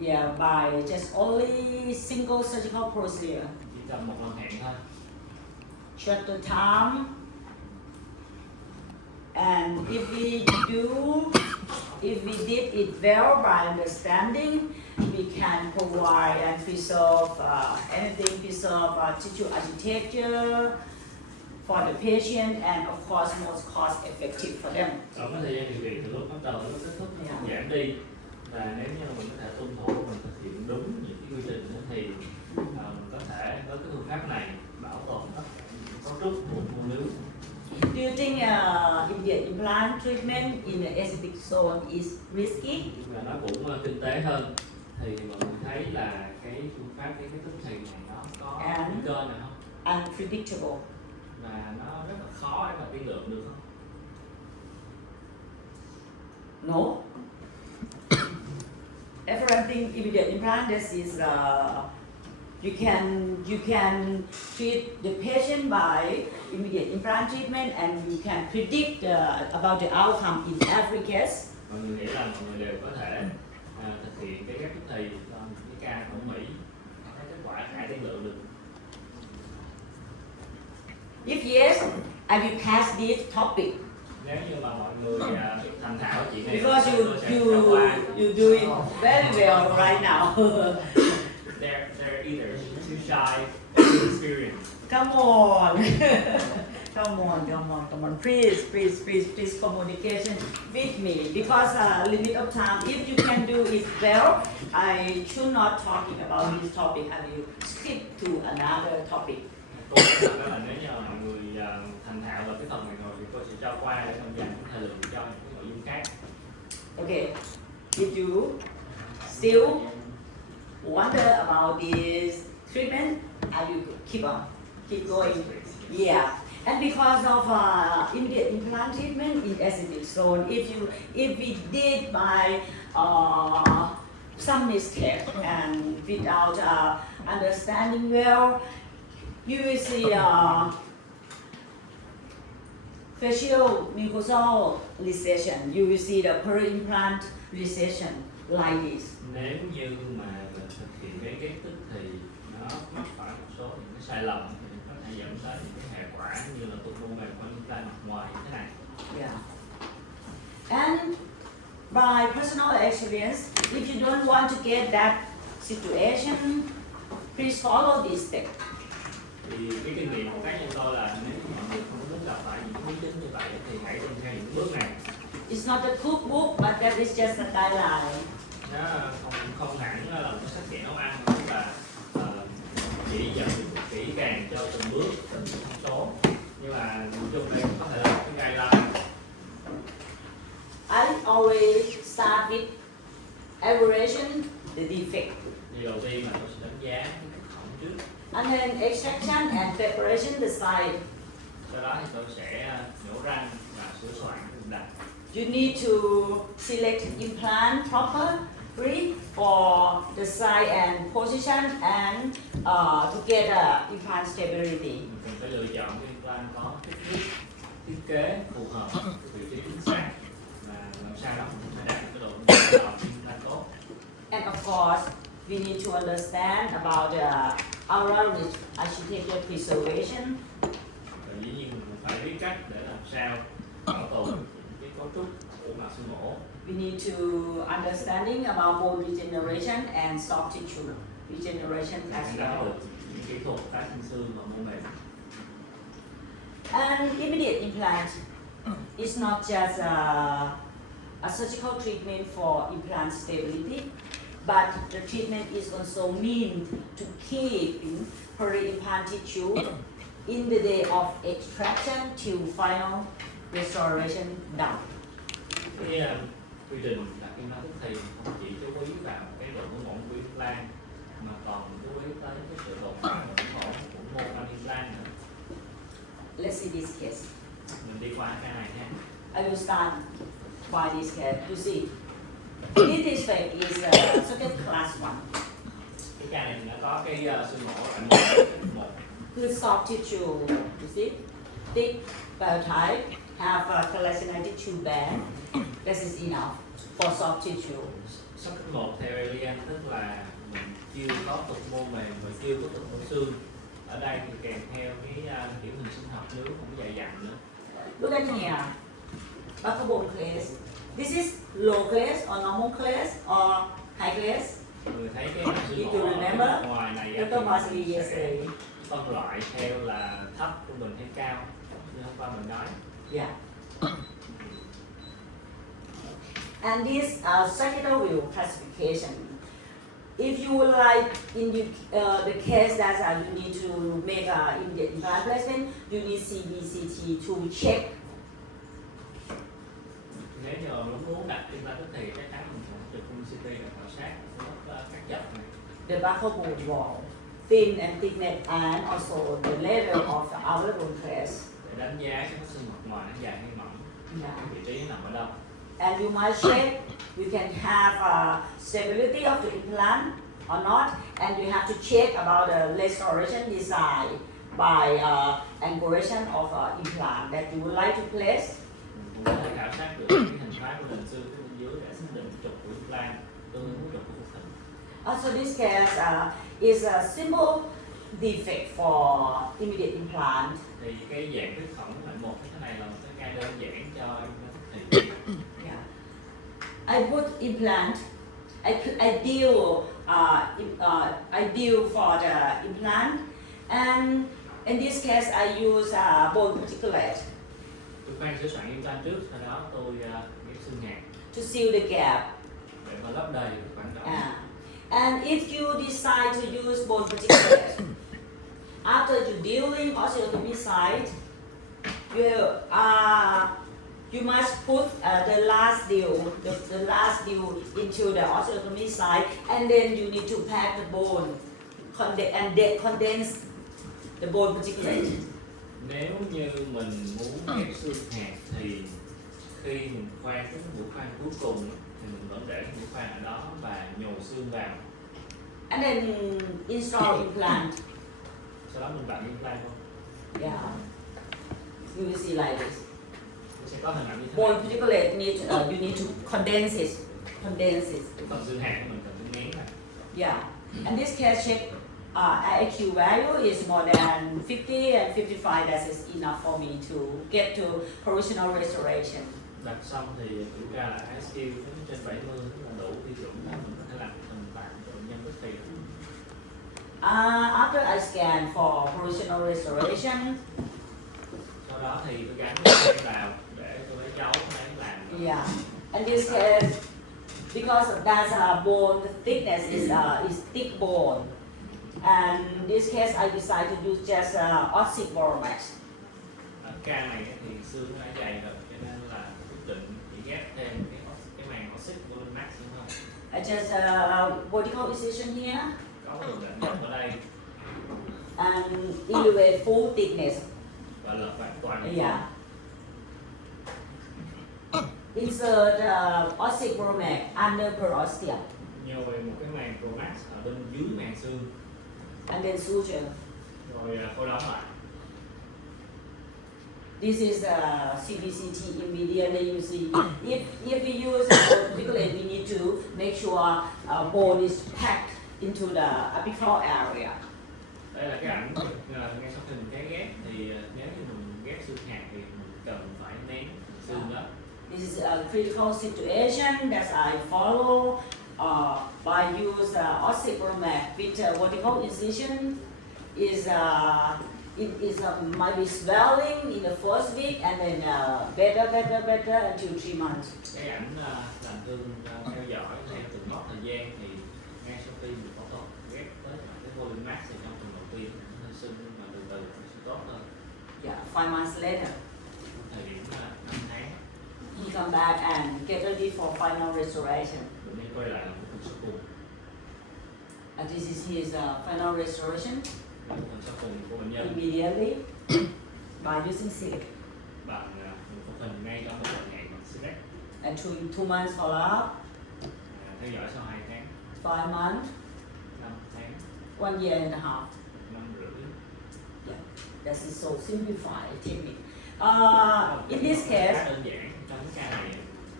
Yeah, by just only single surgical procedure. Chỉ trong một lần hẹn thôi. Check the time. And if we did it well by understanding, we can provide and preserve tissue architecture for the patient and of course most cost effective for them. Ở cái thời gian điều trị từ lúc bắt đầu đến lúc kết thúc nó không giảm đi, và nếu như mình có thể tuân thủ, mình thực hiện đúng những cái quy trình thì mình có thể với cái phương pháp này bảo tồn tất cả những cấu trúc của mô níu. Do you think immediate implant treatment in the aesthetic zone is risky? Và nó cũng kinh tế hơn, thì mọi người thấy là cái phương pháp cái kết thúc thì này nó có nguy cơ nào không? Unpredictable. Và nó rất là khó để mà tiên lượng được không? No. Referencing immediate implant, this is you can treat the patient by immediate implant treatment, and you can predict about the outcome in every case. Mọi người nghĩ là mọi người đều có thể thực hiện cái ghép tức thì cho những cái ca ở Mỹ có kết quả khả tiên lượng được. If yes, I will pass this topic. Nếu như mà mọi người thành thạo chuyện này, Because you do it very well right now. they're either too shy or too experienced. Come on. Come on. Please communication with me, because limit of time. If you can do it well, I should not talking about this topic. I will skip to another topic. Cô nói là nếu như mọi người thành thạo vào cái phần này rồi thì cô sẽ cho qua để trong dành thời lượng cho những cái nội dung khác. Okay, if you still wonder about this treatment, I will keep going. Yeah, and because of immediate implant treatment in aesthetic zone, if we did by some mistake and without understanding well, you will see facial mucosal recession. You will see the peri-implant recession like this. Nếu như mà mình thực hiện cái ghép tức thì nó mắc phải một số những cái sai lầm thì có thể dẫn tới những cái hệ quả như là tụt mô mềm của implant mặt ngoài như thế này. Yeah. And by personal experience, if you don't want to get that situation, please follow this step. Thì cái kinh nghiệm của cá nhân tôi là nếu như mọi người không muốn gặp phải những biến chứng như vậy thì hãy tuân theo những bước này. It's not a cookbook, but that is just a guideline. Nó không hẳn là một sách dạy nấu ăn, mà là chỉ dẫn kỹ càng cho từng bước, từng thông số. Nhưng mà nói chung đây có thể là một cái guideline. I always start with evaluation the defect, Điều đầu tiên là tôi sẽ đánh giá cái cắt hỏng trước. and then extraction and preparation the site. Sau đó thì tôi sẽ nhổ răng và sửa soạn cái vùng đặt. You need to select implant properly for the size and position, and to get implant stability. Mình cần phải lựa chọn cái implant có kích thước, thiết kế phù hợp, vị trí chính xác, và làm sao đó mình sẽ đạt được cái độ implant tốt. And of course, we need to understand about the oral architecture preservation. Và dĩ nhiên mình phải biết cách để làm sao bảo tồn những cái cấu trúc của mặt xương mổ. We need to understanding about bone regeneration and soft tissue regeneration as Phải nắm well. được những kỹ thuật tái sinh xương và mô mềm. And immediate implant is not just a surgical treatment for implant stability, but the treatment is also meant to keep peri-implant tissue in the day of extraction till final restoration done. Cái quy trình đặt implant tức thì không chỉ chú ý vào cái độ mỏng của implant mà còn chú ý tới cái sự độ mỏng của mô van implant nữa. Let's see this case. Mình đi qua cái này nha. I will start by this case. You see, this defect is second class 1. Cái ca này nó có cái xương mổ loại 1. Good soft tissue, you see, thick biotype, have collagenate tissue band. This is enough for soft tissue. Socket 1 theo Alien tức là mình chưa có tục mô mềm và chưa có tục mô xương. Ở đây thì kèm theo cái kiểu hình sinh học nếu cũng dài dặn nữa. Look at here. Buckle bone class. This is low class or normal class or high class. Người thấy cái hình xương If you remember, ở ngoài này á, Dr. Marsley thì sẽ yesterday. phân loại theo là thấp, trung bình hay cao như hôm qua mình nói. Yeah. And this secondary view classification. If you would like in the case that you need to make a immediate implant placement, you need CBCT to check. Nếu như mình muốn đặt implant tức thì chắc chắn mình phải chụp CT để khảo sát các dọc này. The buccal bone wall, thin and thickness, and also the level of the outer bone crest. Để đánh giá cái xương mặt ngoài nó dài hay mỏng, Yeah. cái vị trí nó nằm ở đâu. And you must check. You can have stability of the implant or not, and you have to check about the restoration design by angulation of implant that you would like to place. Cũng có thể khảo sát được cái hình thái của nền xương phía bên dưới để xác định trục của implant tương ứng với trục của phục hình. Also, this case is a simple defect for immediate implant. Thì cái dạng huyết khổng loại 1 như thế này là một cái ca đơn giản cho implant tức thì. Yeah. I put implant. I deal for the implant, and in this case, I use bone particulate Tôi khoan sửa soạn implant trước, sau đó tôi ghép xương hạt to seal the gap. để mà lấp đầy cái khoảng đó. And if you decide to use bone particulate, after you dealing osteotomy site, you must put the last deal into the osteotomy site, and then you need to pack the bone and condense the bone particulate. Nếu như mình muốn ghép xương hạt thì khi mình khoan cái mũi khoan cuối cùng thì mình vẫn để mũi khoan ở đó và nhồi xương vào. And then install implant. Sau đó mình đặt implant không? Yeah. You will see like this. Sẽ có hình ảnh như thế Bone này. particulate you need to condense it. Cái phần xương hạt của mình cần phải nén này. Yeah. And this case check IQ value is more than 50 and 55. That is enough for me to get to provisional restoration. Đặt xong thì kiểm tra là IQ trên 70 tức là đủ tiêu chuẩn để mình có thể làm hình tạng cho bệnh nhân bất kỳ. After I scan for provisional restoration, Sau đó thì tôi gắn cái vào để cho mấy cháu ấy làm. yeah. And this case, because of that bone thickness is thick bone, and in this case I decide to use just Ossic Boromax. Ở ca này thì xương nó đã dày rồi cho nên là quyết định chỉ ghép thêm cái màng oxit volume max đúng không? I just vertical incision here Có một định dọc ở đây and elevate full thickness. và lật hoàn toàn. Yeah. Insert Ossic Boromax under perostea Nhồi một cái màng Promax ở bên dưới màng xương and then suture. rồi khâu đóng lại. This is CBCT immediately. You see, if we use particulate, we need to make sure bone is packed into the apical area. Đây là cái ảnh ngay sau khi mình cái ghép thì nếu như mình ghép xương hạt thì mình cần phải nén xương đó. This is a critical situation that I follow by use Ossic Boromax with vertical incision. It might be swelling in the first week and then better until 3 months. Cái ảnh làm thương theo dõi theo từng mốc thời gian thì ngay sau khi mình phẫu thuật ghép tới cái volume max thì trong tuần đầu tiên nó hơi sưng nhưng mà từ từ nó sẽ tốt hơn. Yeah, 5 months later, Thời điểm 5 tháng he come back and get ready for final restoration. bệnh nhân quay lại làm phẫu thuật sau cùng. And this is his final restoration Phẫu thuật sau cùng của bệnh nhân immediately by using SILIC. bằng phẫu thuật ngay trong một ngày bằng SILEC. And 2 months follow up, Theo dõi sau 2 tháng, 5 months, 5 tháng, 1 year and a half. 5 rưỡi. Yeah, that is so simplified technique. In this Khá case, đơn giản trong cái ca này.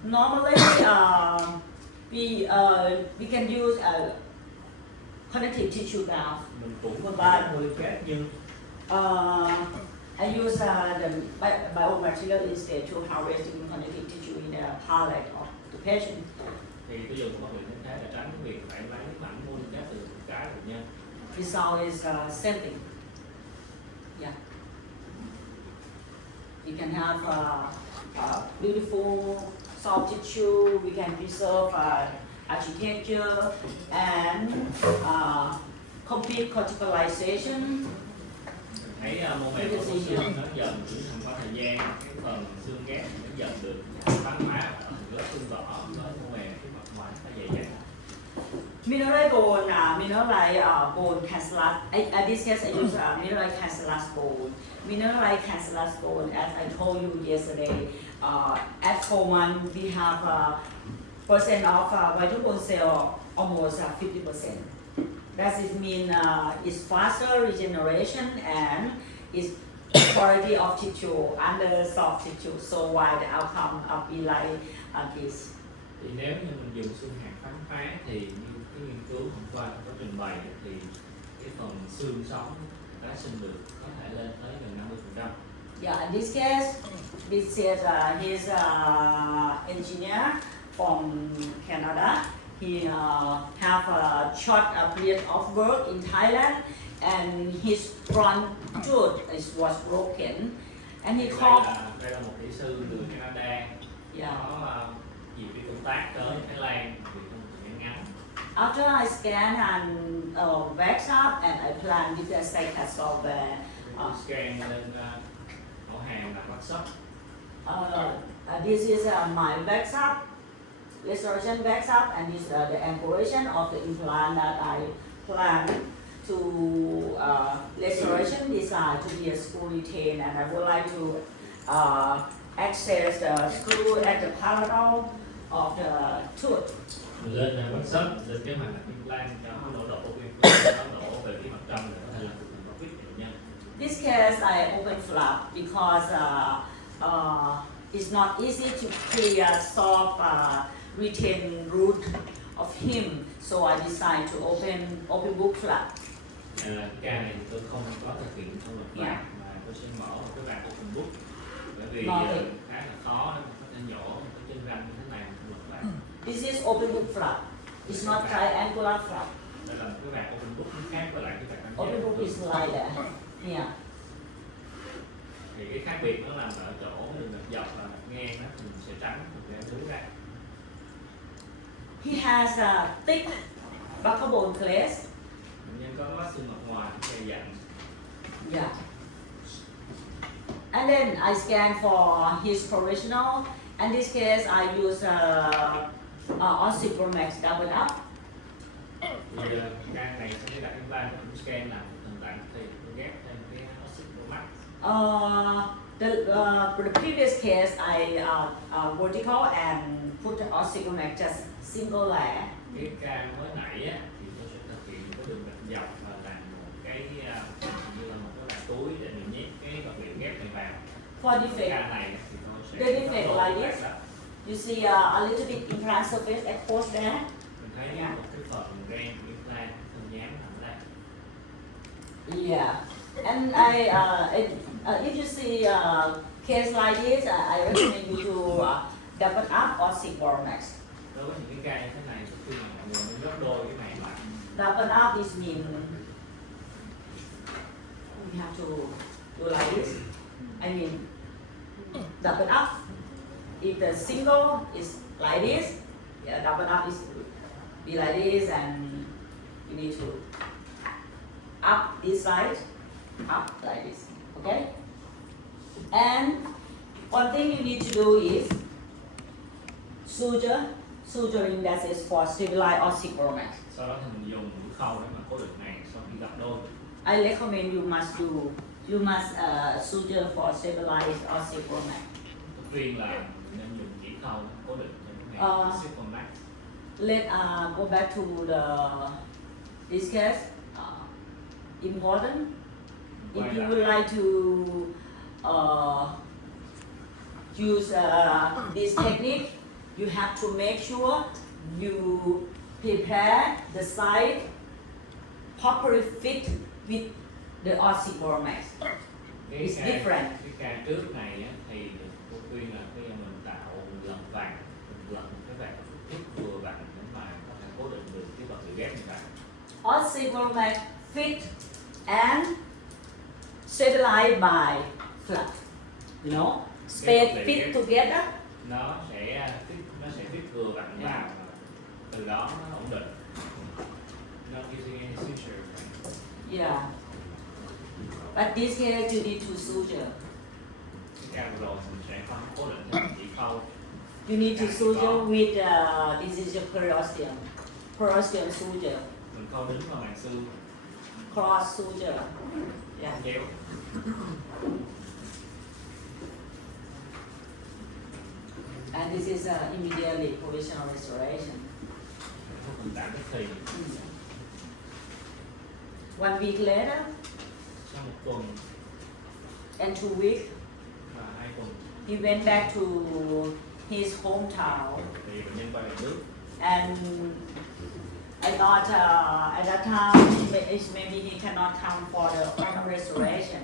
normally we can use a connective tissue graft. Mình cũng có Và- thể polycap nhưng I use the biomaterial instead to harvesting connective tissue in the palate of the patient. thì tôi dùng vật liệu thay thế để tránh cái việc phải lấy mảnh polycap từ cái bệnh nhân. Result is same thing. Yeah. We can have beautiful soft tissue. We can preserve architecture and complete corticalization. Thấy mô mềm của khối xương nó dần trưởng thành qua thời gian, cái phần xương ghép nó dần được bám hóa ở lớp xương vỏ với mô mềm cái mặt ngoài nó dày dặn. Mineral bone cancellous. In this case, I use mineral cancellous bone. Mineral cancellous bone, as I told you yesterday, at 4 months we have percent of vital bone cell almost 50%. That is mean it's faster regeneration and it's quality of tissue under soft tissue. So why the outcome be like this? Thì nếu như mình dùng xương hạt phán phá thì như cái nghiên cứu hôm qua có trình bày thì cái phần xương sống tái sinh được có thể lên tới gần 50%. Yeah, in this case, this is his engineer from Canada. He have a short period of work in Thailand, and his front tooth was broken, and he called. Đây là một kỹ sư từ Canada. Yeah. Có dịp đi công tác tới Thái Lan vì công việc ngắn. After I scan and wax up, and I plan with the cycad software. Scan lên mẫu hàm là mắt sốc. This is my wax up, restoration wax up, and this is the anchoration of the implant that I plan to restoration design to be a screw retain, and I would like to access the screw at the parallel of the tooth. Mình lên mắt sốc, lên kế hoạch implant cho nó đổ về phía mặt trong để có thể làm được một quyết định nhân. This case I open flap because it's not easy to clear soft retain root of him, so I decided to open book flap. Cái ca này thì tôi không có thực hiện trong luật Yeah. mà tôi sẽ mở một cái bàn open book bởi vì Mở thì- khá là khó để mà có thể nhổ một cái chân răng như thế này trong luật bàn. This is open book flap. It's not triangular flap. Đây là một cái bàn open book nó khác với lại cái bàn đánh Open book is like that. Yeah. Thì cái khác biệt nó nằm ở chỗ đường gạch dọc và gạch ngang đó mình sẽ tránh một cái thứ ra. He has a thick buccal bone place. Bệnh nhân có mắt xương mặt ngoài dày dặn. Yeah. And then I scan for his provisional. In this case, I use Ossipromax double up. Thì ca này sau khi đặt implant cũng scan làm hình tạng thì tôi ghép thêm cái Ossipromax. The previous case, I vertical and put the Ossipromax just single layer. Cái ca mới nãy á, thì tôi sẽ thực hiện cái đường gạch dọc và làm một cái như là một cái bạc túi để mình nhét cái vật liệu ghép này vào. For Cái defect, ca này thì tôi sẽ The defect đổ like bạc this. đó. you see a little bit implant surface exposed there. Mình thấy Yeah. một cái phần ren của implant phần nhám nằm đây. Yeah, and if you see a case like this, I recommend you to double up or Ossipromax. Đối với những cái ca như thế này khi mà mọi người muốn gấp đôi cái này lại Double up is mean we have to do like this. I mean, double up. If the single is like this, yeah, double up is be like this, and you need to up this side, up like this. Okay. And one thing you need to do is suturing, that is for stabilize Ossipromax. sau đó thì mình dùng mũi khâu để mà cố định này sau khi gấp đôi. I recommend you must suture for stabilize Ossipromax. Tôi khuyên là nên dùng chỉ khâu để cố định cho cái này Ossipromax. Let go back to this case. Important. If you would like to use this technique, you have to make sure you prepare the site properly fit with the osteobromax. Cái It's different. cái ca trước này á, thì tôi khuyên là khi mà mình tạo lần vàng, mình lần cái vàng fit vừa vặn để mà có thể cố định được cái vật liệu ghép như vậy. Osteobromax fit and stabilized by flat. You know, space fit together. Nó sẽ fit vừa vặn vào, và từ đó nó ổn định. Not using any suture. Yeah. But this case you need to suture. Cái ca vừa rồi mình sẽ không cố định theo chỉ khâu. You need to suture with this is your periosteum. Periosteum suture. Mình khâu đính vào màng xương Cross suture. Yeah. chéo. And this is immediately provisional restoration. Mình tạm tức thì One week later sau một tuần and 2 weeks, và 2 tuần he went back to his hometown. thì bệnh nhân quay lại nước. And I thought at that time maybe he cannot come for the final restoration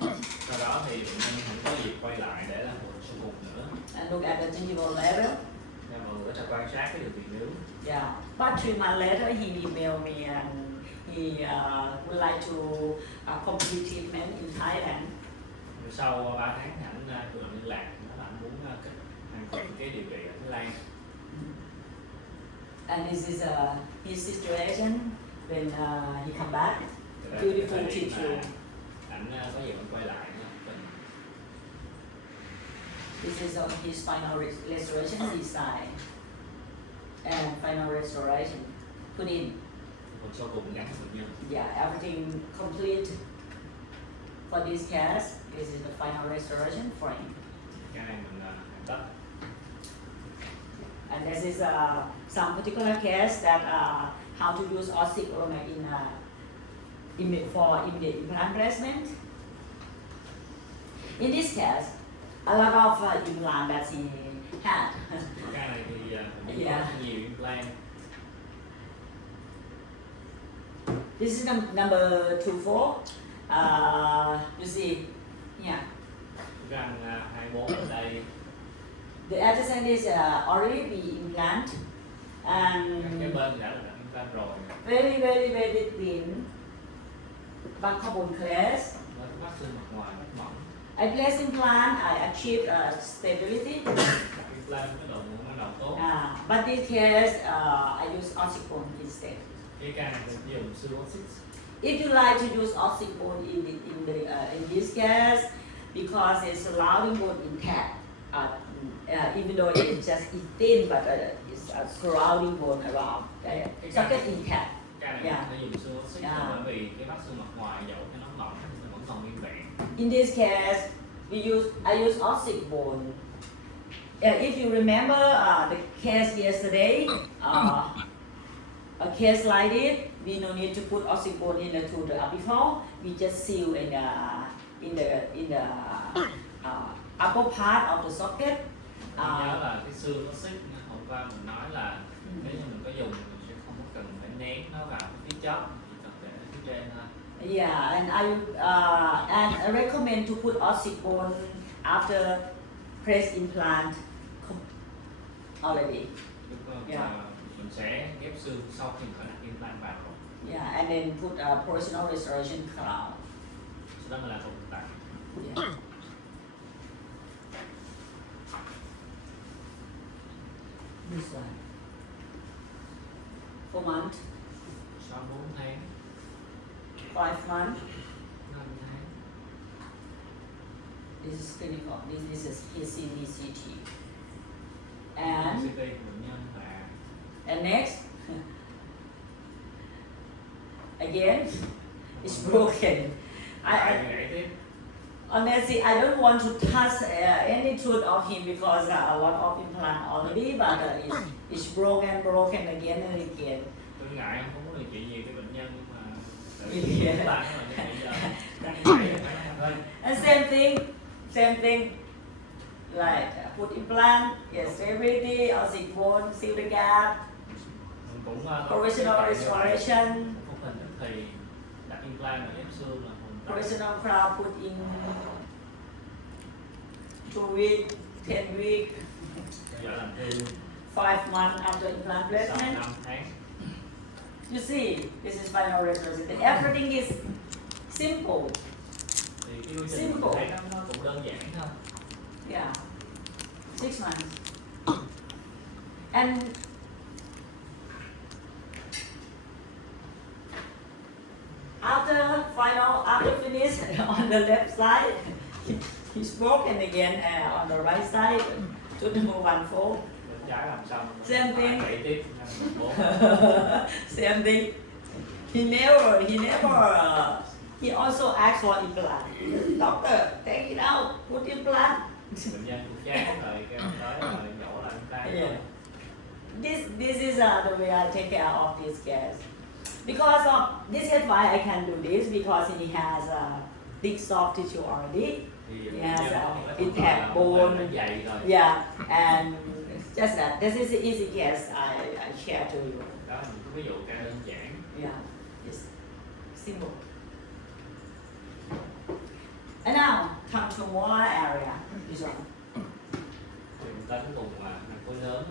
Sau đó thì bệnh nhân không có dịp quay lại để làm một số mục nữa. and look at the gingival level. Nên mọi người có thể quan sát cái đường tiền nướu. Yeah, but 3 months later he emailed me and he would like to complete treatment in Thailand. Rồi sau 3 tháng thì anh tụi mình liên lạc, nói là anh muốn hoàn thiện cái điều trị ở Thái Lan. And this is his situation when he come back. Thì đó là Beautiful cái thời điểm tissue. mà anh có dịp anh quay lại. This is his final restoration design and final restoration put in. Phần sau cùng gắn bệnh nhân. Yeah, everything complete for this case. This is the final restoration for him. Cái này mình hoàn tất. And this is some particular case that how to use osteobromax for immediate implant placement. In this case, a lot of implant that he had. Cái này thì mình Yeah. có nhiều implant. This is number 24. You see, yeah. Răng 24 ở đây. The adjacent is already be implant and Cái bên đã là implant rồi. very thin bancable class. Nó có mắt xương mặt ngoài rất mỏng. I place implant, I achieve stability. Implant cái độ mụn ban đầu tốt. But this case, I use oxycodone instead. Cái ca này mình dùng xương oxy. If you like to use oxycodone in this case, because it's surrounding bone intact, even though it's just thin, but it's a surrounding bone around the socket intact. Ca này Yeah. mình phải dùng xương oxy Yeah. bởi vì cái mắt xương mặt ngoài dẫu cho nó mỏng thì nó vẫn còn nguyên vẹn. In this case, I use oxybone. If you remember the case yesterday, a case like this, we no need to put oxybone into the apical. We just seal in the upper part of the socket. Nhớ là cái xương oxy hôm qua mình nói là nếu như mình có dùng thì mình sẽ không có cần phải nén nó vào phía chóp, chỉ cần để phía trên thôi. Yeah, and I recommend to put oxybone after breast implant already. Đúng không? Yeah. Và mình sẽ ghép xương sau khi mình đã đặt implant vào rồi. Yeah, and then put a provisional restoration crown. Sau đó mình làm phục tặng. Yeah. This one. 4 months, Sau 4 tháng, 5 months. 5 tháng. This is clinical. This is his CBCT. And CT của bệnh nhân và next, again, it's broken. lại gãy tiếp. Honestly, I don't want to touch any tooth of him because a lot of implant already, but it's broken again and again. Tôi ngại không có điều trị nhiều cái bệnh nhân nhưng mà Yeah. implant nó là bây giờ đang gãy thôi. And same thing, like put implant, yes, stability, oxybone, seal the gap, cũng có Provisional cái restoration, khung hình đó thì đặt implant ở ép xương là vùng tay. provisional crown put in 2 weeks, 10 weeks, Giờ làm thương 5 months after implant sau placement. 5 tháng. You see, this is final restoration. Everything is simple. Thì cái quy trình mình Simple. thấy nó cũng đơn giản thôi. Yeah, 6 months. And after finish on the left side, he's broken again on the right side to number 14. Bên trái làm xong Same thing. đẩy tiếp năm 4. Same thing. He also asked for implant. Doctor, take it out, put implant. Bệnh nhân cũng chán rồi cái tới rồi nhổ lại tay. Yeah. This is the way I take care of this case. Because of this is why I can do this, because he has a big soft tissue already. Thì Yes, bệnh nhân có một cái it phần had là một bone. bên nó dày rồi. Yeah, and just that. This is the easy case I share to you. Đó là một cái ví dụ ca đơn giản. Yeah, it's simple. And now come to more area. This one. Thì đến vùng nằm khối lớn.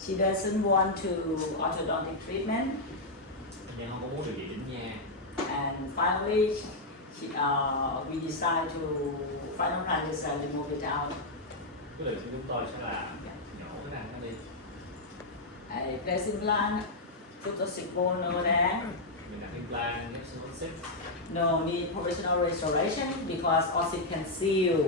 She doesn't want to orthodontic treatment, Bệnh nhân không có muốn điều trị đỉnh nha. and finally, we decide to final plan is remove it out. Quyết định của chúng tôi sẽ là nhổ cái răng nó đi. I place implant, put a sick bone over there. Mình đặt implant ép xương xích, No need provisional restoration because ossif can seal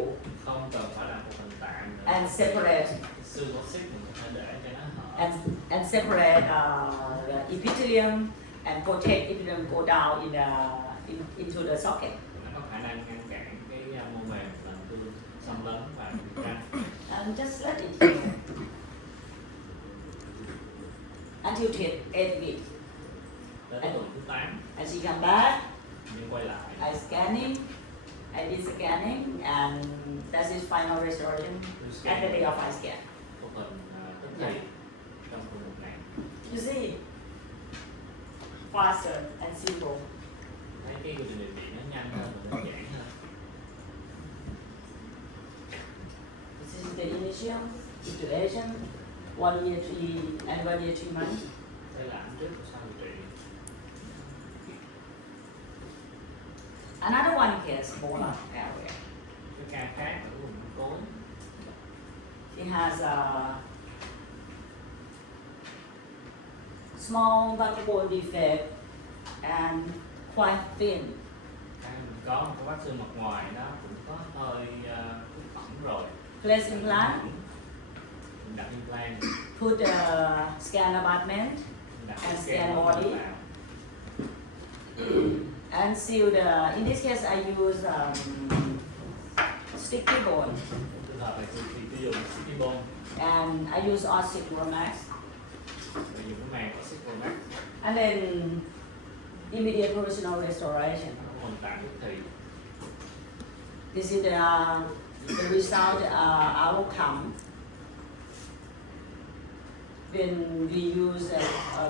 không cần phải làm một phần tạm nữa. and separate Cái xương xích mình có thể để cho nó hở. and separate the epithelium and protect epithelium go down into the socket. Nó có khả năng ngăn cản cái mô mềm làm thương xâm lấn và răng. And just let it heal until 8 weeks. Đến tuần thứ 8 And she come back, nhưng quay lại I scanning, I did scanning, and that is final restoration at the day of I scan. của phần tức thì trong phần 1 ngày. You see, faster and simple. Thấy cái quy trình điều trị nó nhanh hơn và đơn giản hơn. This is the initial situation, 1 year 3 and 1 year 3 months. Đây là ảnh trước và sau điều trị. Another one case, molar area. Cái ca khác ở vùng cối. She has a small buccal bone defect and quite thin. Mình có một cái vách xương mặt ngoài đó cũng có hơi phẳng rồi. Place implant, Mình đặt implant, put a scan abutment mình đặt And cái scan scan body. vào. and seal the, in this case I use sticky bone Trường hợp này thì tôi dùng sticky bone, and I use ossic Romax, mình dùng cái màng oxyc max, and then immediate provisional restoration. nó hoàn tạm tức thì. This is the result outcome when we use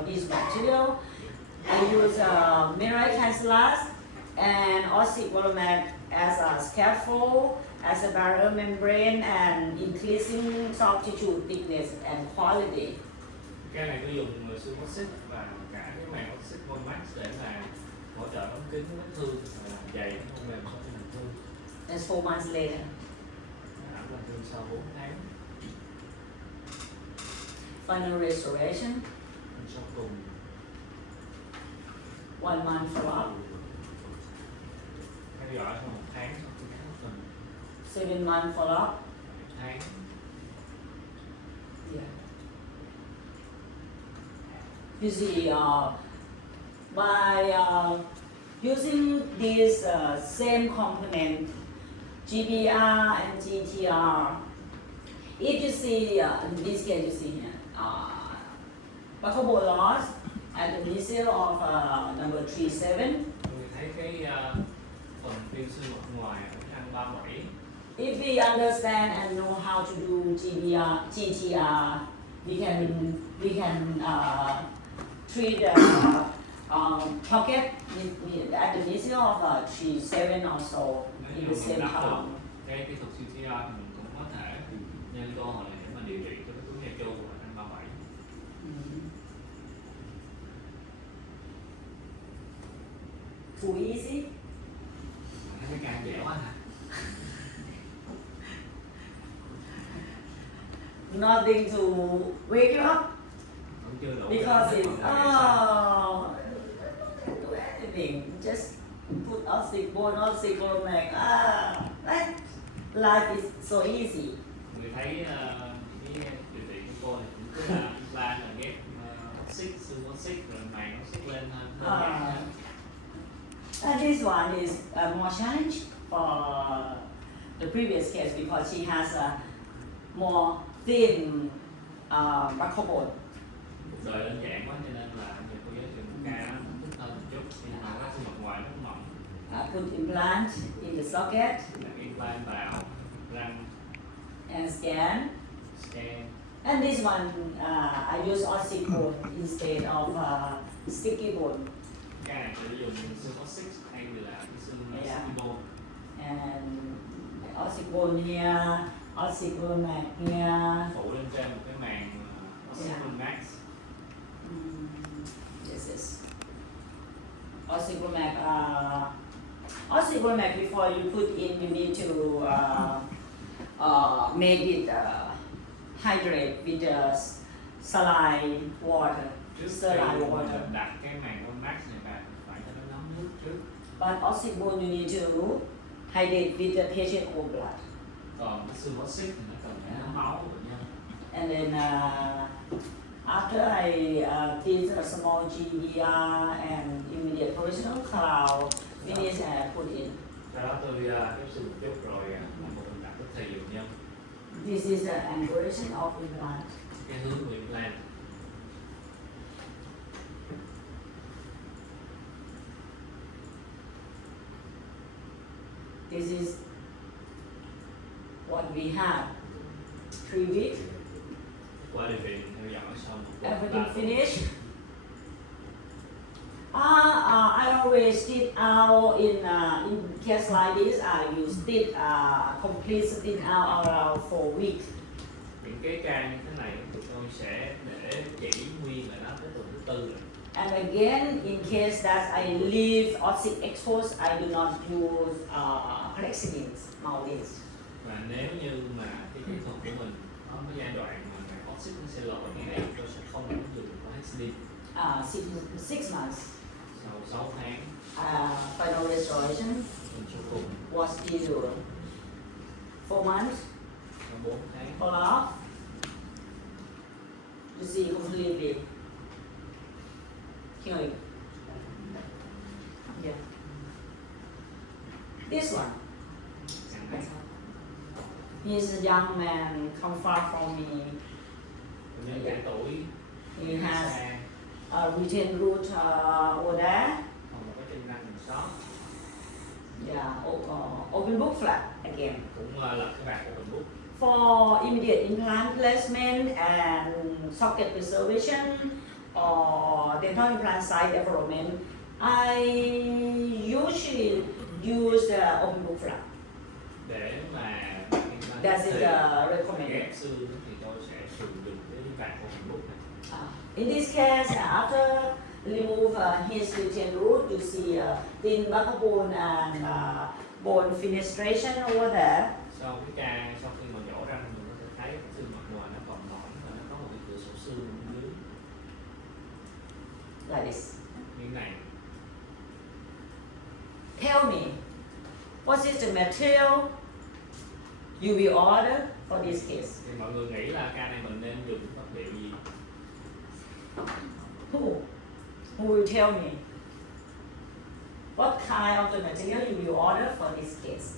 this material. I use mineral cancellous and ossic Romax as a scaffold, as a barrier membrane, and increasing soft tissue thickness and quality. Cái này tôi dùng xương oxyc và cả cái màng oxyc max để mà hỗ trợ đóng kín vết thương và làm dày cái mô mềm sau khi làm thương. That's 4 months later. Làm thương sau 4 tháng. Final restoration, Sau cùng 1 month follow-up, theo dõi sau 1 tháng sau khi khám một tuần, 7 month follow-up. 1 tháng. Yeah. You see, by using this same component, GBR and GTR, if you see, in this case you see here, buccal bone loss at the mesial of number 37. Tôi thấy cái phần viêm xương mặt ngoài ở răng 37. If we understand and know how to do GTR, we can treat pocket at the middle of 3-7 or so in the same time. Cái kỹ thuật CTI thì mình cũng có thể nhân cơ hội này để mà điều trị cho cái túi da trâu của anh 37. Too easy. Cái càng dẻo quá hả? Nothing to wake you up Cũng chưa đủ. because để it's mà can't do anything. Just put oxycodone. Right? Life is so easy. người thấy cái điều trị của cô này cũng cứ là plan là ghép xích xương xích rồi màng xích lên hơn. And this one is more challenge for the previous case because she has a more thin buccal bone. Cuộc đời đơn giản quá cho nên là giờ cô giáo trường ca nó cũng thích hơn một chút nhưng mà cái xương mặt ngoài nó cũng mỏng. Put implant in the socket Đặt implant vào răng and scan. scan. And this one, I use oxycodone instead of sticky bone. Cái này sử dụng xương xích hay là cái xương Yeah. bone. And oxycodone here, oxycodone here. Phủ lên trên một cái màng Oxycodone Max. This is oxycodone. Oxycodone before you put in, you need to make it hydrate with the saline water. Trước Saline khi water. mình đặt cái màng con Max này vào phải cho nó nóng nước trước. But oxycodone you need to hydrate with the patient own blood. Còn cái xương xích thì nó cần phải nóng máu của bệnh nhân. And then after I did a small GVR and immediate provisional cloud, finish and put in. Sau đó tôi tiếp xúc một chút rồi làm một động tác tức thì bệnh nhân. This is the angulation of implant. Cái hướng của implant. This is what we have. 3 weeks, Qua điều trị theo dõi sau một tuần. everything finished. I always stitch out in case like this. I use stitch complete stitch out around 4 weeks. Những cái ca như thế này thì tôi sẽ để chỉ nguyên là nó tới tuần thứ 4 rồi. And again, in case that I leave oxic exposed, I do not use Clexidines nowadays. Và nếu như mà cái kỹ thuật của mình có cái giai đoạn mà oxy nó sẽ lỗi như này, tôi sẽ không dùng Clexidine 6 months. sau 6 tháng. Final restoration Mình sau cùng was still 4 months. sau 4 tháng. Follow up. You see completely healing. Yeah. This one. Chẳng hạn He's a young man, come far from me. bệnh nhân trẻ tuổi He has xa, a retained root over there. còn một cái chân răng mình sót Yeah, open book flap again. cũng là cái bạc của mình bút. For immediate implant placement and socket preservation or dental implant site development, I usually use the open book flap. Để mà Does it ghép recommend? xương thì tôi sẽ sử dụng cái bạc của mình bút này. In this case, after remove his retained root, you see thin buccal bone and bone fenestration over there. Sau cái ca sau khi mà nhổ răng mình có thể thấy cái xương mặt ngoài nó còn mỏng và nó có một cái cửa sổ xương ở dưới Like this. như thế này. Tell me, what is the material you will order for this case? Thì mọi người nghĩ là ca này mình nên dùng vật liệu gì? Who will tell me? What kind of the material you will order for this case?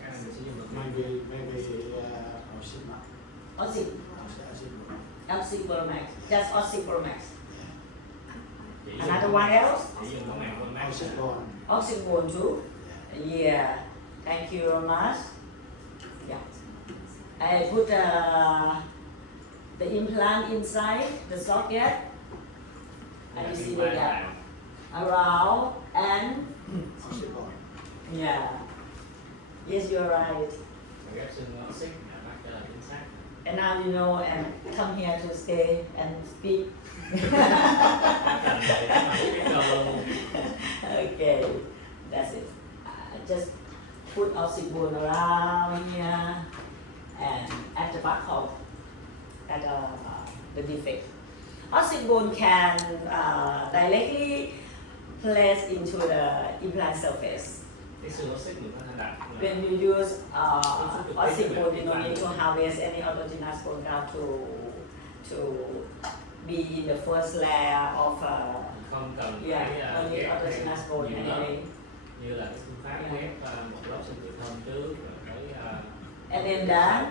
Ca này mình sẽ dùng vật liệu Maybe Oxyma. Oxy, Oxyma. Oxycoromax. Just Oxycoromax. chỉ Another dùng one else? chỉ dùng cái màng con mát. Oxycodone. Oxycodone too. Yeah. Thank you very much. Yeah. I put the implant inside the socket. And you Cái see the vai gap này, around and 60 yeah. Yes, you're right. và ghép xương ngón xích là bác cho là chính xác. And now you know and come here to stay and speak. Bác cần phải nói cái câu Okay, that's it. Just put oxybol around here and at the back of the defect. Oxybol can directly place into the implant surface. cái xương ngón xích mình có thể đặt When you use oxybol, you don't need to harvest any autogenous bone graft to be in the first layer of không cần yeah, phải no need ghép autogenous bone nhiều lớp anyway. như là cái phương pháp Yeah. ghép một lớp xương tự thân trước rồi cái And then that,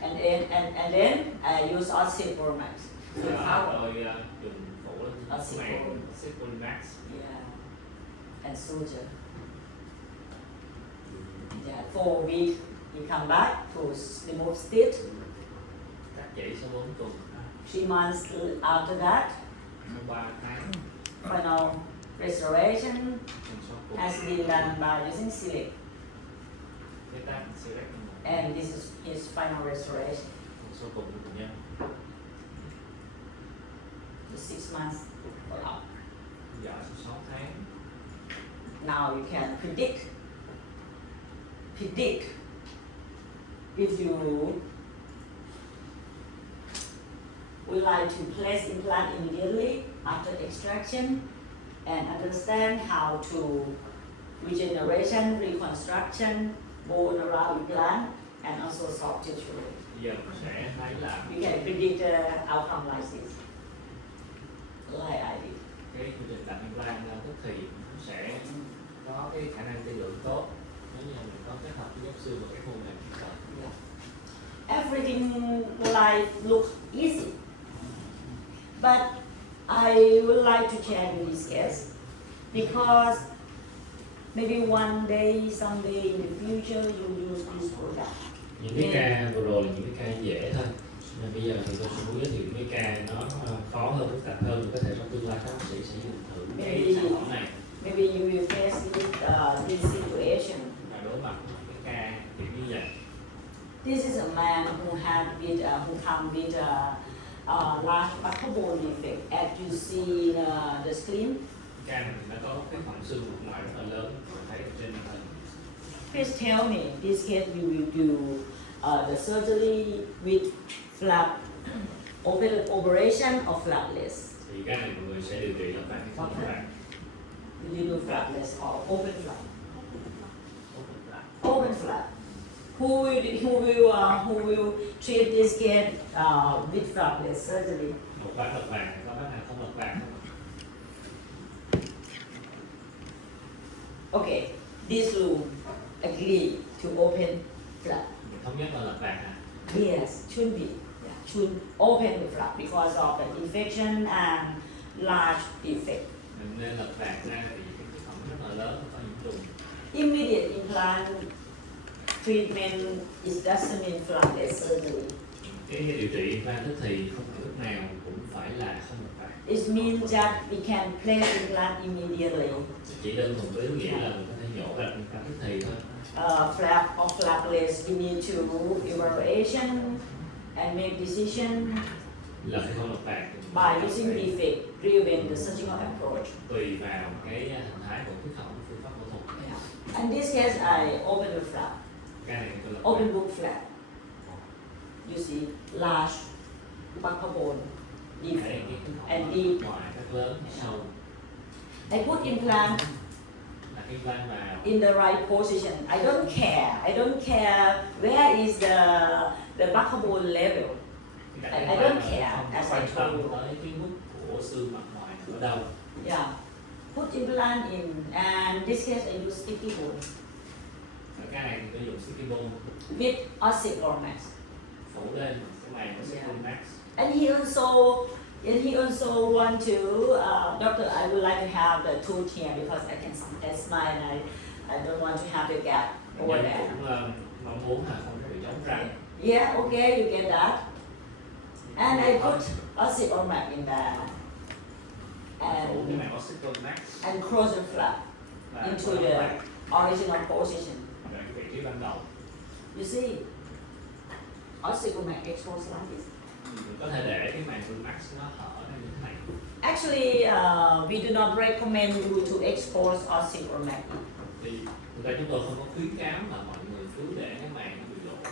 and then I use oxybol max. rồi dùng phủ lên Oxybol. màng Oxybol Max. Yeah, and suture. Yeah, 4 weeks you come back to remove stitch. Cắt chỉ sau 4 tuần, 3 months after that, sau 3 tháng final restoration chăm sóc cùng has been done by using silic. cái tác siêu rét And this is his final restoration. sau cùng của bệnh nhân. The 6 months follow-up. Giờ sau 6 tháng Now you can predict if you would like to place implant immediately after extraction and understand how to regeneration, reconstruction, bone around implant and also soft tissue. bây giờ mình sẽ thấy là You can predict the outcome like this, like I did. cái quy trình đặt implant tức thì nó sẽ có cái khả năng tiên lượng tốt nếu như mình có kết hợp với ghép xương và cái khuôn này. Everything like look easy, but I would like to share with this case because maybe one day, someday in the future, you use this product. Những cái ca vừa rồi là những cái ca dễ thôi, nên bây giờ thì tôi sẽ muốn giới thiệu những cái ca nó khó hơn, phức tạp hơn, có thể trong tương lai các bác sĩ sẽ dùng thử cái sản phẩm này Maybe you will face this situation. và đối mặt với cái ca kiểu như vậy. This is a man who had with who come with a large buccal bone defect, as you see the screen. Ca này nó có cái khoảng xương vụn ngoài rất là lớn, mình thấy ở trên màn hình. Please tell me, in this case you will do the surgery with flap, operation or flapless? Thì ca này mọi người sẽ điều trị là phải cái phương pháp Will you do flapless or open flap? open flap. Open flap. Who will treat this case with flapless surgery? Một bác lật vàng, có bác nào không lật vàng không? Okay, this room agree to open flap. Mình thống nhất là lật vàng à? Yes, should be. Yeah, should open the flap because of the infection and large defect. Mình nên lật vàng ra vì cái thẩm rất là lớn, có nhiễm trùng. Immediate implant treatment is doesn't mean flapless surgery. Cái điều trị implant tức thì không phải lúc nào cũng phải là không lật vàng. It means that we can place implant immediately. Chỉ đơn thuần với nghĩa là mình có thể nhổ ra implant tức thì thôi. Flap or flapless, we need to evaluation and make decision Là phải không lật vàng. by using defect, prevent the surgical approach. Tùy vào cái hình thái của khuyết hỏng phương pháp phẫu thuật. Yeah. In this case, I open the flap, Cái này tôi lật open vàng. book flap. You see, large buccal bone Thấy defect. cái khuyết hỏng And ở deep. ngoài rất lớn, sâu. I put implant Đặt implant vào. in the right position. I don't care where is the buccal bone level. Đặt I implant don't vào, care, không as I quan told tâm you. tới cái mức của xương mặt ngoài ở đâu. Yeah. Put implant in, and this case I use sticky bone Ở cái này thì tôi dùng sticky bone with oxychlor max. phủ lên cái màng của Oxychlor Max. And he also want to, doctor, I would like to have the tooth here because I can smile and I don't want to have the gap over Bệnh nhân there. cũng mong muốn là không có bị trống răng. Yeah, okay, you get that. And I put oxychlor max in there. phủ cái màng ossicle max and close the flap và into có the lại original position. về cái vị trí ban đầu. You see, ossicle mag exposed like this. Mình có thể để cái màng max nó hở ra như thế này. Actually, we do not recommend you to expose ossicle mag. Thì thực ra chúng tôi không có khuyến cáo là mọi người cứ để cái màng nó bị lộ.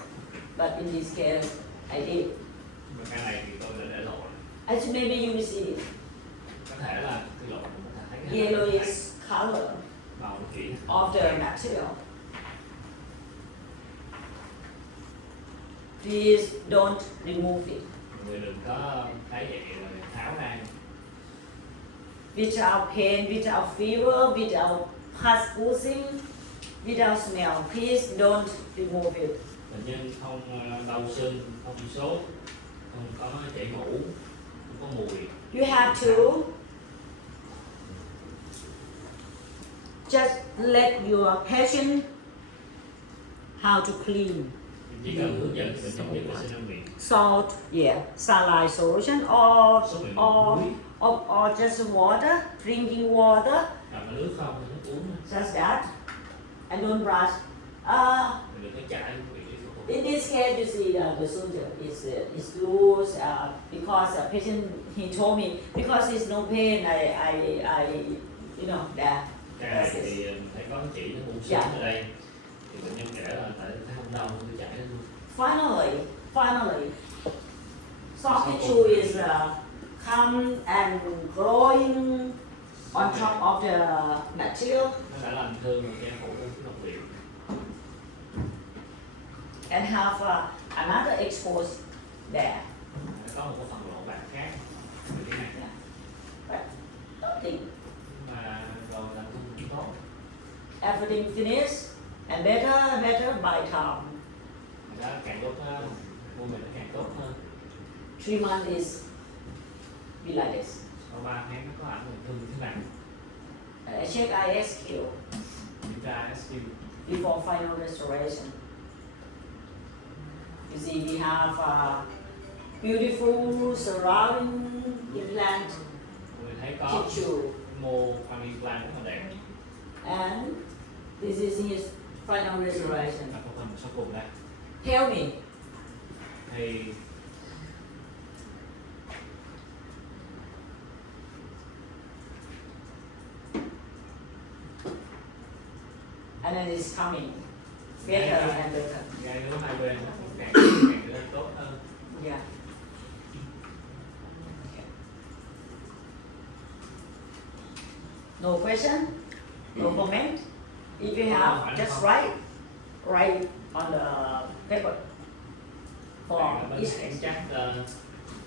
But in this case, I did. Mà cái này thì tôi đã để lộ. Actually, maybe you will see it. Có thể là cái lộ mình có thể thấy cái này Yellowish color màu nó kỹ. of the material. Please don't remove it Mọi người đừng có thấy vậy rồi tháo ra. without pain, without fever, without pus oozing, without smell. Please don't remove it. Bệnh nhân không đau sưng, không sốt, không có chảy mũ, không có mùi. You have to just let your patient how to clean. Chỉ cần hướng dẫn cho bệnh nhân biết vệ sinh răng miệng. Salt, yeah, saline solution Sốt miệng or muối, or just water, drinking water, làm nước không, nước uống. just that, and don't brush. Mình đừng có chảy vị trí của In this case, you see the suture is loose because patient he told me because there's no pain. I you know that. Cái này thì mình thấy có chỉ nó buông xuống ở đây. Thì bệnh nhân kể là tại thấy không đau, không chảy nó luôn. Finally, soft tissue is come and growing on top of the material Nó đã làm thương và che phủ cái ngọc liệu. and have another exposed there. Có một cái phần lộ bạc khác về cái này. But nothing. Mà rồi làm thương cũng tốt. Everything finished and better by time. Nó càng tốt hơn, của mình nó càng tốt hơn. 3 months is be like this. Sau 3 tháng nó có ảnh hưởng thương như thế nào? Check ISQ Kiểm tra SQ. before final restoration. You see, we have beautiful surrounding implant Người thấy có tissue, mô phần implant rất là đẹp. and this is his final restoration. Và phần sau cùng đây. Tell me, Thì and then it's coming better and better. gai nướu hai bên nó cũng càng trở nên tốt hơn. Yeah. No question? No comment? If you have, just write on the paper for Bạn bên each. hãng chắc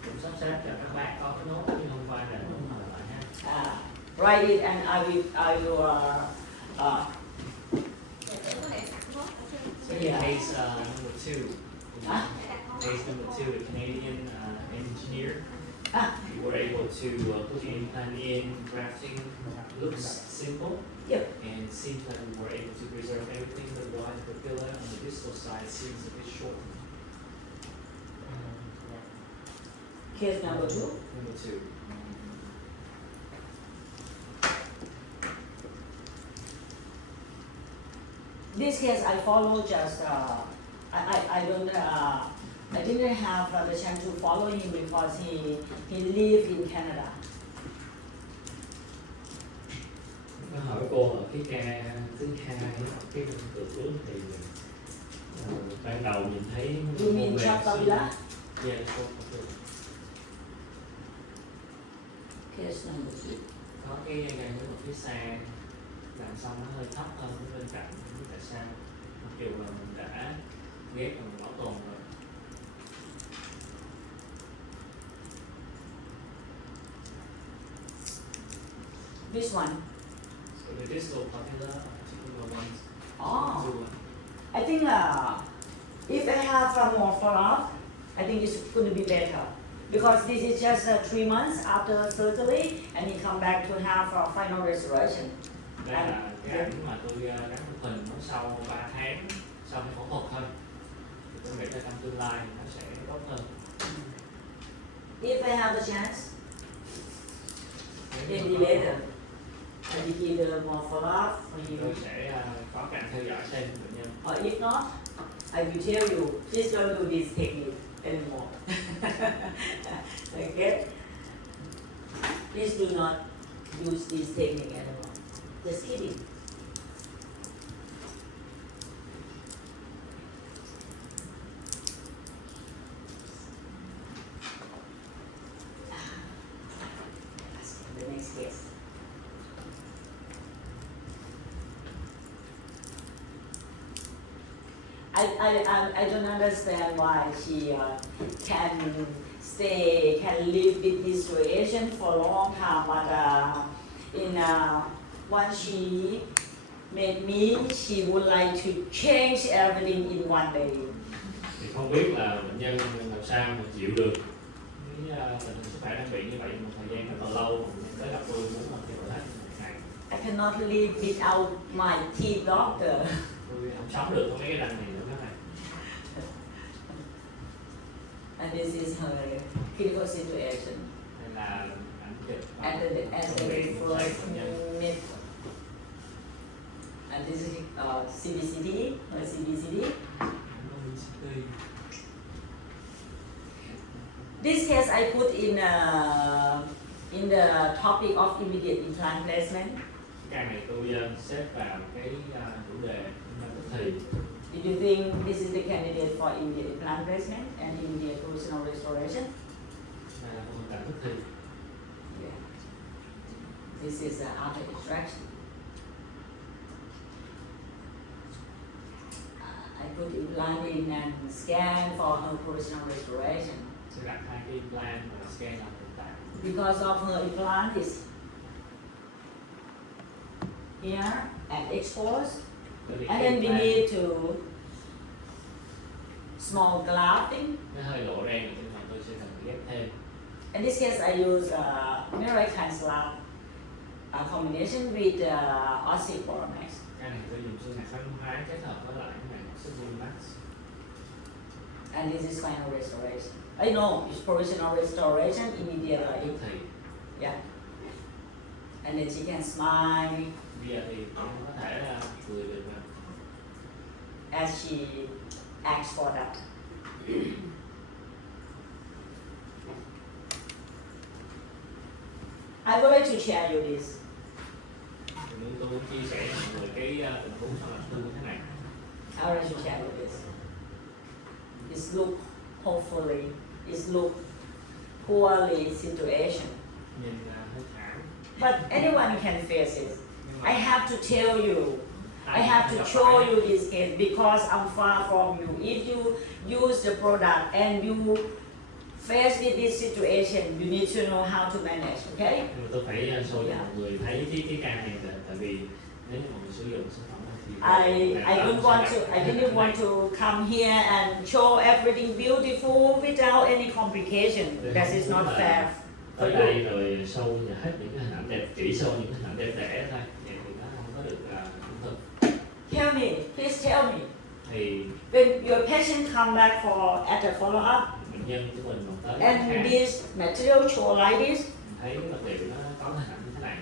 cũng sắp xếp cho các bác có cái nốt chứ không phải là nốt mà lại ha. Write it and I will So Yeah. case number 2. Huh? Case number 2, a Canadian engineer. We were able to put the implant in, grafting looks simple. Yep. And seems like we were able to preserve everything, but the line of the pillar on the distal side seems a bit short. Case number 2. Number 2. This case I follow just I don't I didn't have the chance to follow him because he lived in Canada. Nó hỏi cô ở cái ca thứ hai cái răng cửa thì ban đầu nhìn thấy You mean Chapavilla? Yeah, so Case number 2. có cái gai nướu ở phía xa làm xong nó hơi thấp hơn cái bên cạnh, không biết tại sao, mặc dù là mình đã ghép và mình bảo tồn rồi. This one. So the distal papilla, particular ones. Oh. two, I think if I have more follow-up, I think it's going to be better. Because this is just 3 months after surgery and he come back to have a final restoration. Đây là cái ảnh mà tôi gắn chụp hình nó sau 3 tháng sau cái phẫu thuật thôi. Thì tôi nghĩ là trong tương lai nó sẽ tốt hơn. If I have the chance, maybe later. Maybe give the more follow-up for Tôi you. sẽ có càng theo dõi xem bệnh nhân. Or if not, I will tell you, please don't do this technique anymore. Okay? Please do not use this technique anymore. Just kidding. The next case. I don't understand why she can live with this situation for a long time, but once she met me, she would like to change everything in one day. Thì không biết là bệnh nhân làm sao mà chịu được cái tình hình sức khỏe đang bị như vậy một thời gian rất là lâu, bệnh nhân tới gặp tôi muốn là thay đổi hết một ngày. I cannot live without my teeth doctor. Tôi không sống được với mấy cái răng này nữa các bạn. And this is her critical situation. Hay là ảnh chụp At the bệnh viện một first bệnh nhân. minute. And this is CBCD, her CBCD. This case I put in the topic of immediate implant placement. Cái này tôi xếp vào cái chủ đề tức thì. If you think this is the candidate for immediate implant placement and immediate provisional restoration, Đây là phương pháp tức thì. yeah. This is after extraction. I put implant in and scan for her provisional restoration. Sẽ đặt hai cái implant và scan làm hiện tại. Because of her implant is here and exposed, and then we need to small grafting. Nó hơi lộ ra nhưng mà tôi sẽ cần phải ghép thêm. In this case, I use American slab combination with osteoporomax. Cái này tôi dùng xương hạt bánh hóa kết hợp với lại cái này Sublime Max. And this is final restoration. I know it's provisional restoration immediately. Tức thì Yeah. And then she can smile bây giờ thì nó có thể cười được mà. as she asks for that. I would like to share you this. Nên tôi muốn chia sẻ với mọi người cái tình huống sau làm tương như thế này. I would like to share you this. It's look, hopefully, it's look poorly situation. Nhìn hơi thảm. But anyone can face it. I have to tell you, I have to show you this case because I'm far from you. If you use the product and you face with this situation, you need to know how to manage, okay? Nhưng mà tôi phải show cho mọi người thấy cái ca này là tại vì nếu như mọi người sử dụng sản phẩm này thì I didn't want to come here and show everything beautiful without any complication. That is not fair. Tới đây rồi show hết những cái hình ảnh đẹp, chỉ show những hình ảnh đẹp đẽ thôi, vậy thì nó không có được trung thực. Tell me, please tell me. Thì When your patient come back at a follow-up bệnh nhân của mình còn tới and khám, this material show like this, thấy cái vật liệu nó có hình ảnh như thế này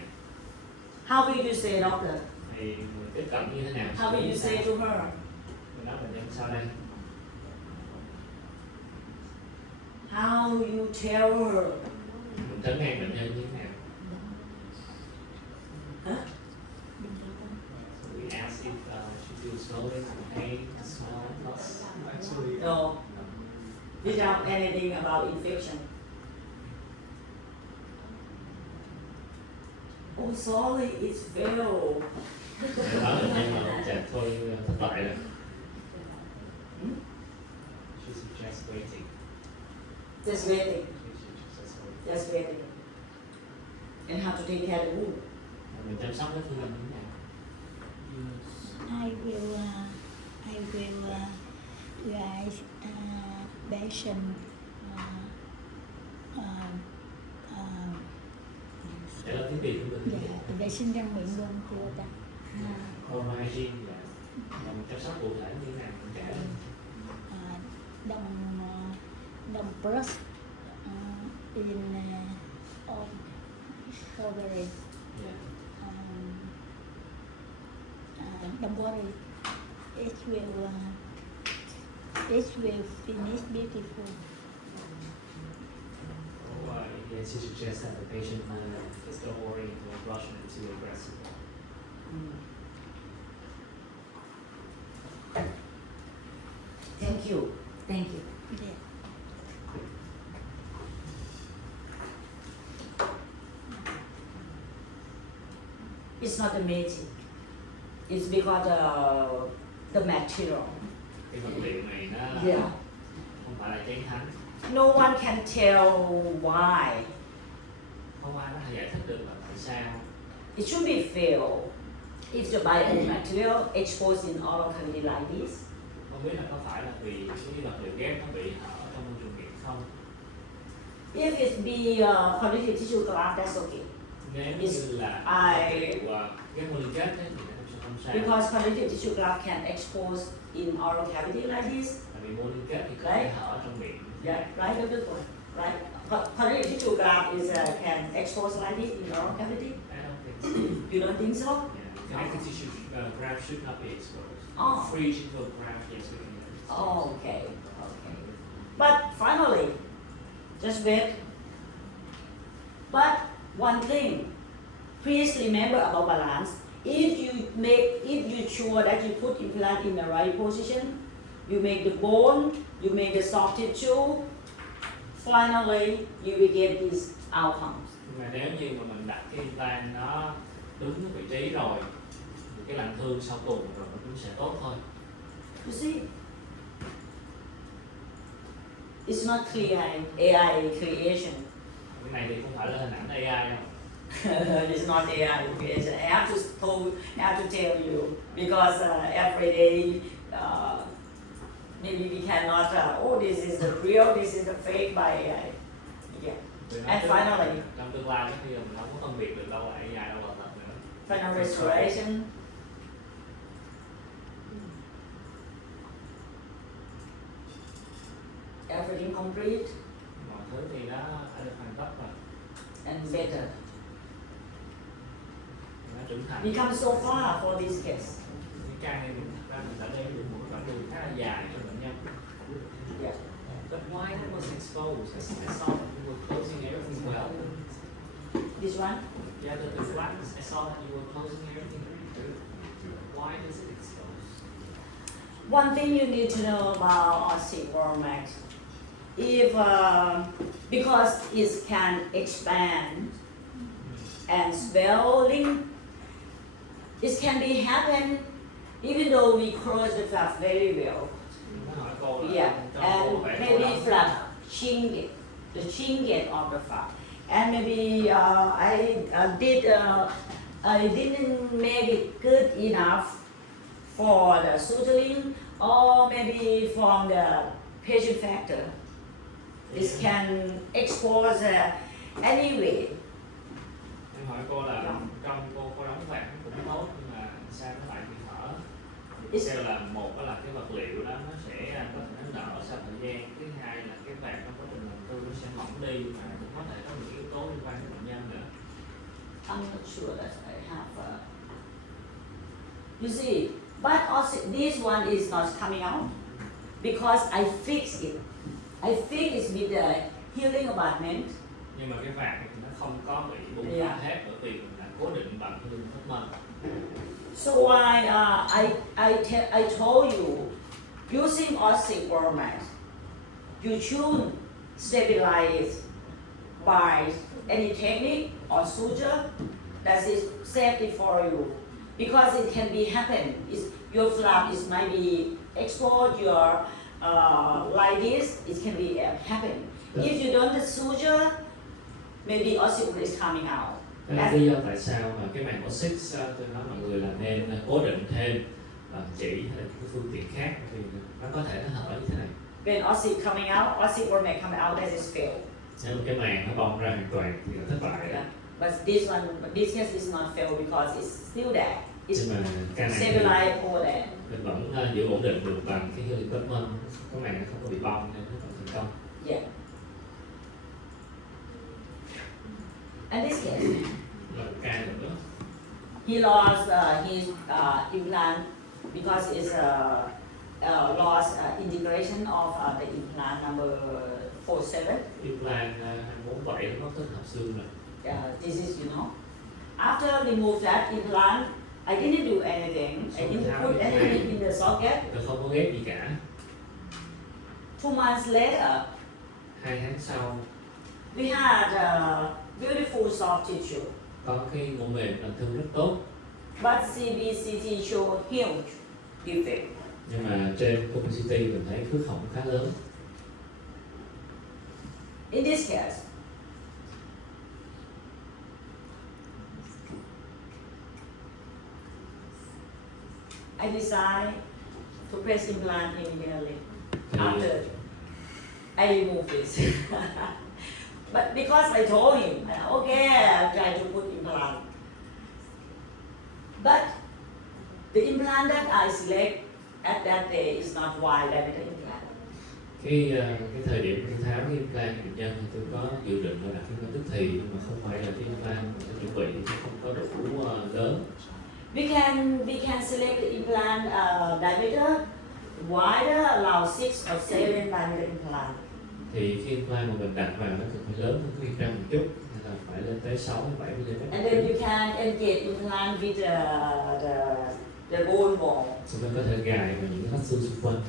how will you say, doctor? thì mình tiếp cận như thế nào? How will you say to her? Mình nói bệnh nhân sau đây. How you tell her? Mình trấn an bệnh nhân như thế nào? Huh? So we ask if she feels swelling, pain, smell, loss. Actually, No, without anything about infection. Oh, sorry, it's failed. Để nói bệnh nhân là chà thôi thất bại rồi. She suggests waiting. Just waiting, She just waiting. And how to take care of the wound. Mình chăm sóc vết thương như thế nào? I will guide patient Để là tiếng Việt của mình. vệ sinh răng miệng luôn chưa ta? Oral hygiene là mình chăm sóc cụ thể như thế nào? Mình kể lên. Đồng brush in Strawberry. Yeah. Don't worry. It will finish beautiful. Yes, you suggest that the patient just don't worry, don't rush and too aggressive. Thank you. Thank you. Yeah. It's not the magic. It's because the material. Cái vật liệu này nó Yeah. không phải là chén thánh, No one can tell why. không ai có thể giải thích được là tại sao. It should be fail if the biomaterial exposed in oral cavity like this. Không biết là có phải là vì cái vật liệu ghép nó bị hở trong môi trường miệng không? If it be connective tissue graft, that's okay. Nếu It's- như là I- vật liệu ghép mô liên kết ấy, thì nó sẽ không sao. Because connective tissue graft can expose in oral cavity like this. Tại vì mô liên kết thì có thể Đấy. hở trong miệng. Yeah, right, beautiful. Right. Connective tissue graft is can expose like this in oral cavity. I don't think so. You don't think so? Yeah. Connective tissue graft should not be exposed. Oh. Free tissue graft, yes, we can use. Oh, okay. Okay. But finally, just wait. But one thing, please remember about balance. If you sure that you put implant in the right position, you make the bone, you make the soft tissue, finally you will get these outcomes. Nhưng mà nếu như mà mình đặt cái implant nó đúng cái vị trí rồi thì cái lành thương sau cùng rồi nó cũng sẽ tốt thôi. You see? It's not clear AI creation. Cái này thì không phải là hình ảnh AI đâu. It's not AI creation. I have to tell you because every day maybe we cannot. This is the real. This is the fake by AI. Yeah. Vì nó And tức- finally, trong tương lai khi mình không có phân biệt được đâu là AI đâu là thật nữa. final restoration. Everything complete Mọi thứ thì nó đã được hoàn tất rồi, and better. nó trưởng thành. We come so far for this case. Cái ca này mình thật ra mình đã đem được một đoạn đường khá là dài cho bệnh nhân. Yeah. But why it was exposed? I saw that you were closing everything well. This one. Yeah, the flaps, I saw that you were closing everything good. Why is it exposed? One thing you need to know about osteoformax, if because it can expand and swelling, it can be happen even though we close the flap very well. Nó hỏi cô là Yeah, trong and cô vẽ cô maybe đó, flap chinget, the chinget of the flap, and maybe I didn't make it good enough for the suturing or maybe from the patient factor. It can expose anyway. em hỏi cô là Dạ. trong cô đóng vạc cũng tốt nhưng mà sao nó lại bị hở? It's- Theo là một đó là cái vật liệu đó nó sẽ có thể nó nở sau thời gian, thứ hai là cái vạc trong quá trình làm tư nó sẽ mỏng đi mà cũng có thể có những yếu tố liên quan đến bệnh nhân nữa. I'm not sure that I have. You see, but also this one is not coming out because I fix it. I fix it with the healing abutment. Nhưng mà cái vạc này thì nó không có bị bung ra Yeah. hết bởi vì mình đã cố định bằng hương thất mân. So I told you, using osteoformax, you should stabilize by any technique or suture that is safety for you, because it can be happen. Your flap is might be exposed. Your like this, it can be happen. If you don't suture, maybe osteoporosis is coming out. Đó là lý do tại sao mà cái màng Ossix tôi nói mọi người là nên cố định thêm bằng chỉ hay là cái phương tiện khác vì nó có thể nó hở như thế này. When osteoporosis coming out, osteoporosis coming out, that is fail. Nếu mà cái màng nó bong ra hoàn toàn thì là thất bại. Yeah. But this case is not fail because it's still there. It's Nhưng mà ca này thì stabilized over there. mình vẫn giữ ổn định được bằng cái helium Gottman, cái màng nó không có bị bong nên nó vẫn thành công. Yeah. In this case, là một ca nữa. he lost his implant because it's lost integration of the implant number 47. Implant 247 nó mất tích hợp xương rồi. This is, After remove that implant, I didn't do anything. I didn't put anything in the socket. Tôi không có ghép gì cả. 2 months later, 2 tháng sau we had a beautiful soft tissue, có cái mô mềm làm thương rất tốt, but CBCT showed huge defect. nhưng mà trên CT mình thấy khứ hỏng khá lớn. In this case, I decided to press implant immediately after I remove this. But because I told him, okay, I'll try to put implant. But the implant that I select at that day is not wide diameter implant. Cái thời điểm tôi tháo cái implant bệnh nhân thì tôi có dự định là đặt implant tức thì, nhưng mà không phải là cái implant mà tôi chuẩn bị nó không có đủ lớn. We can select the implant diameter wider, allow 6 or 7 diameter implant. Thì cái implant mà mình đặt vào nó cần phải lớn hơn cái implant một chút, nên là phải lên tới 6 đến 7 mm. And then you can engage implant with the bone wall. Chúng ta có thể gài vào những cái vách xương xung quanh.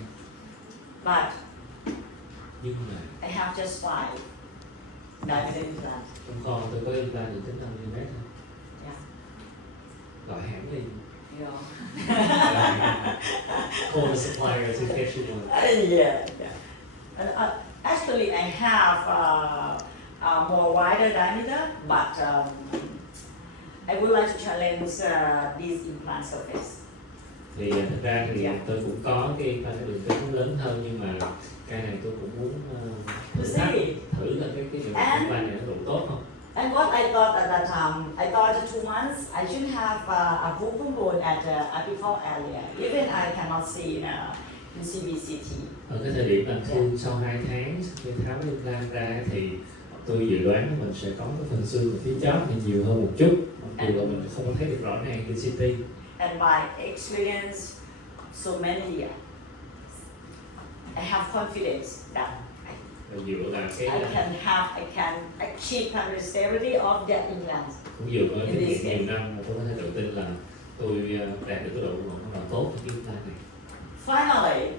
But Nhưng mà I have just 5 diameter implant. trong kho tôi có implant được tính 5 mm thôi. Yeah. Gọi hãng gì? You know. Call the supplier in case you want. Yeah. Actually, I have a more wider diameter, but I would like to challenge this implant surface. Thì thật ra thì Yeah. tôi cũng có cái implant đường kính nó lớn hơn, nhưng mà cái này tôi cũng muốn You see? thử là cái đường And- implant này nó đủ tốt không? And what I thought at that time, I thought at 2 months I should have a broken bone at the apical area. Even I cannot see in CBCT. Ở cái thời điểm làm thương sau 2 tháng sau khi tháo cái implant ra thì tôi dự đoán là mình sẽ có cái phần xương ở phía chóp thì nhiều hơn một chút, mặc dù là mình không có thấy được rõ ràng trên CT. And by experience so many years, I have confidence that Và dựa vào I cái can achieve permanent stability of that implant. cũng dựa vào cái In this kinh nghiệm nhiều năm mà tôi có thể tự tin là tôi đạt được cái độ vững là tốt cho cái implant này. Finally,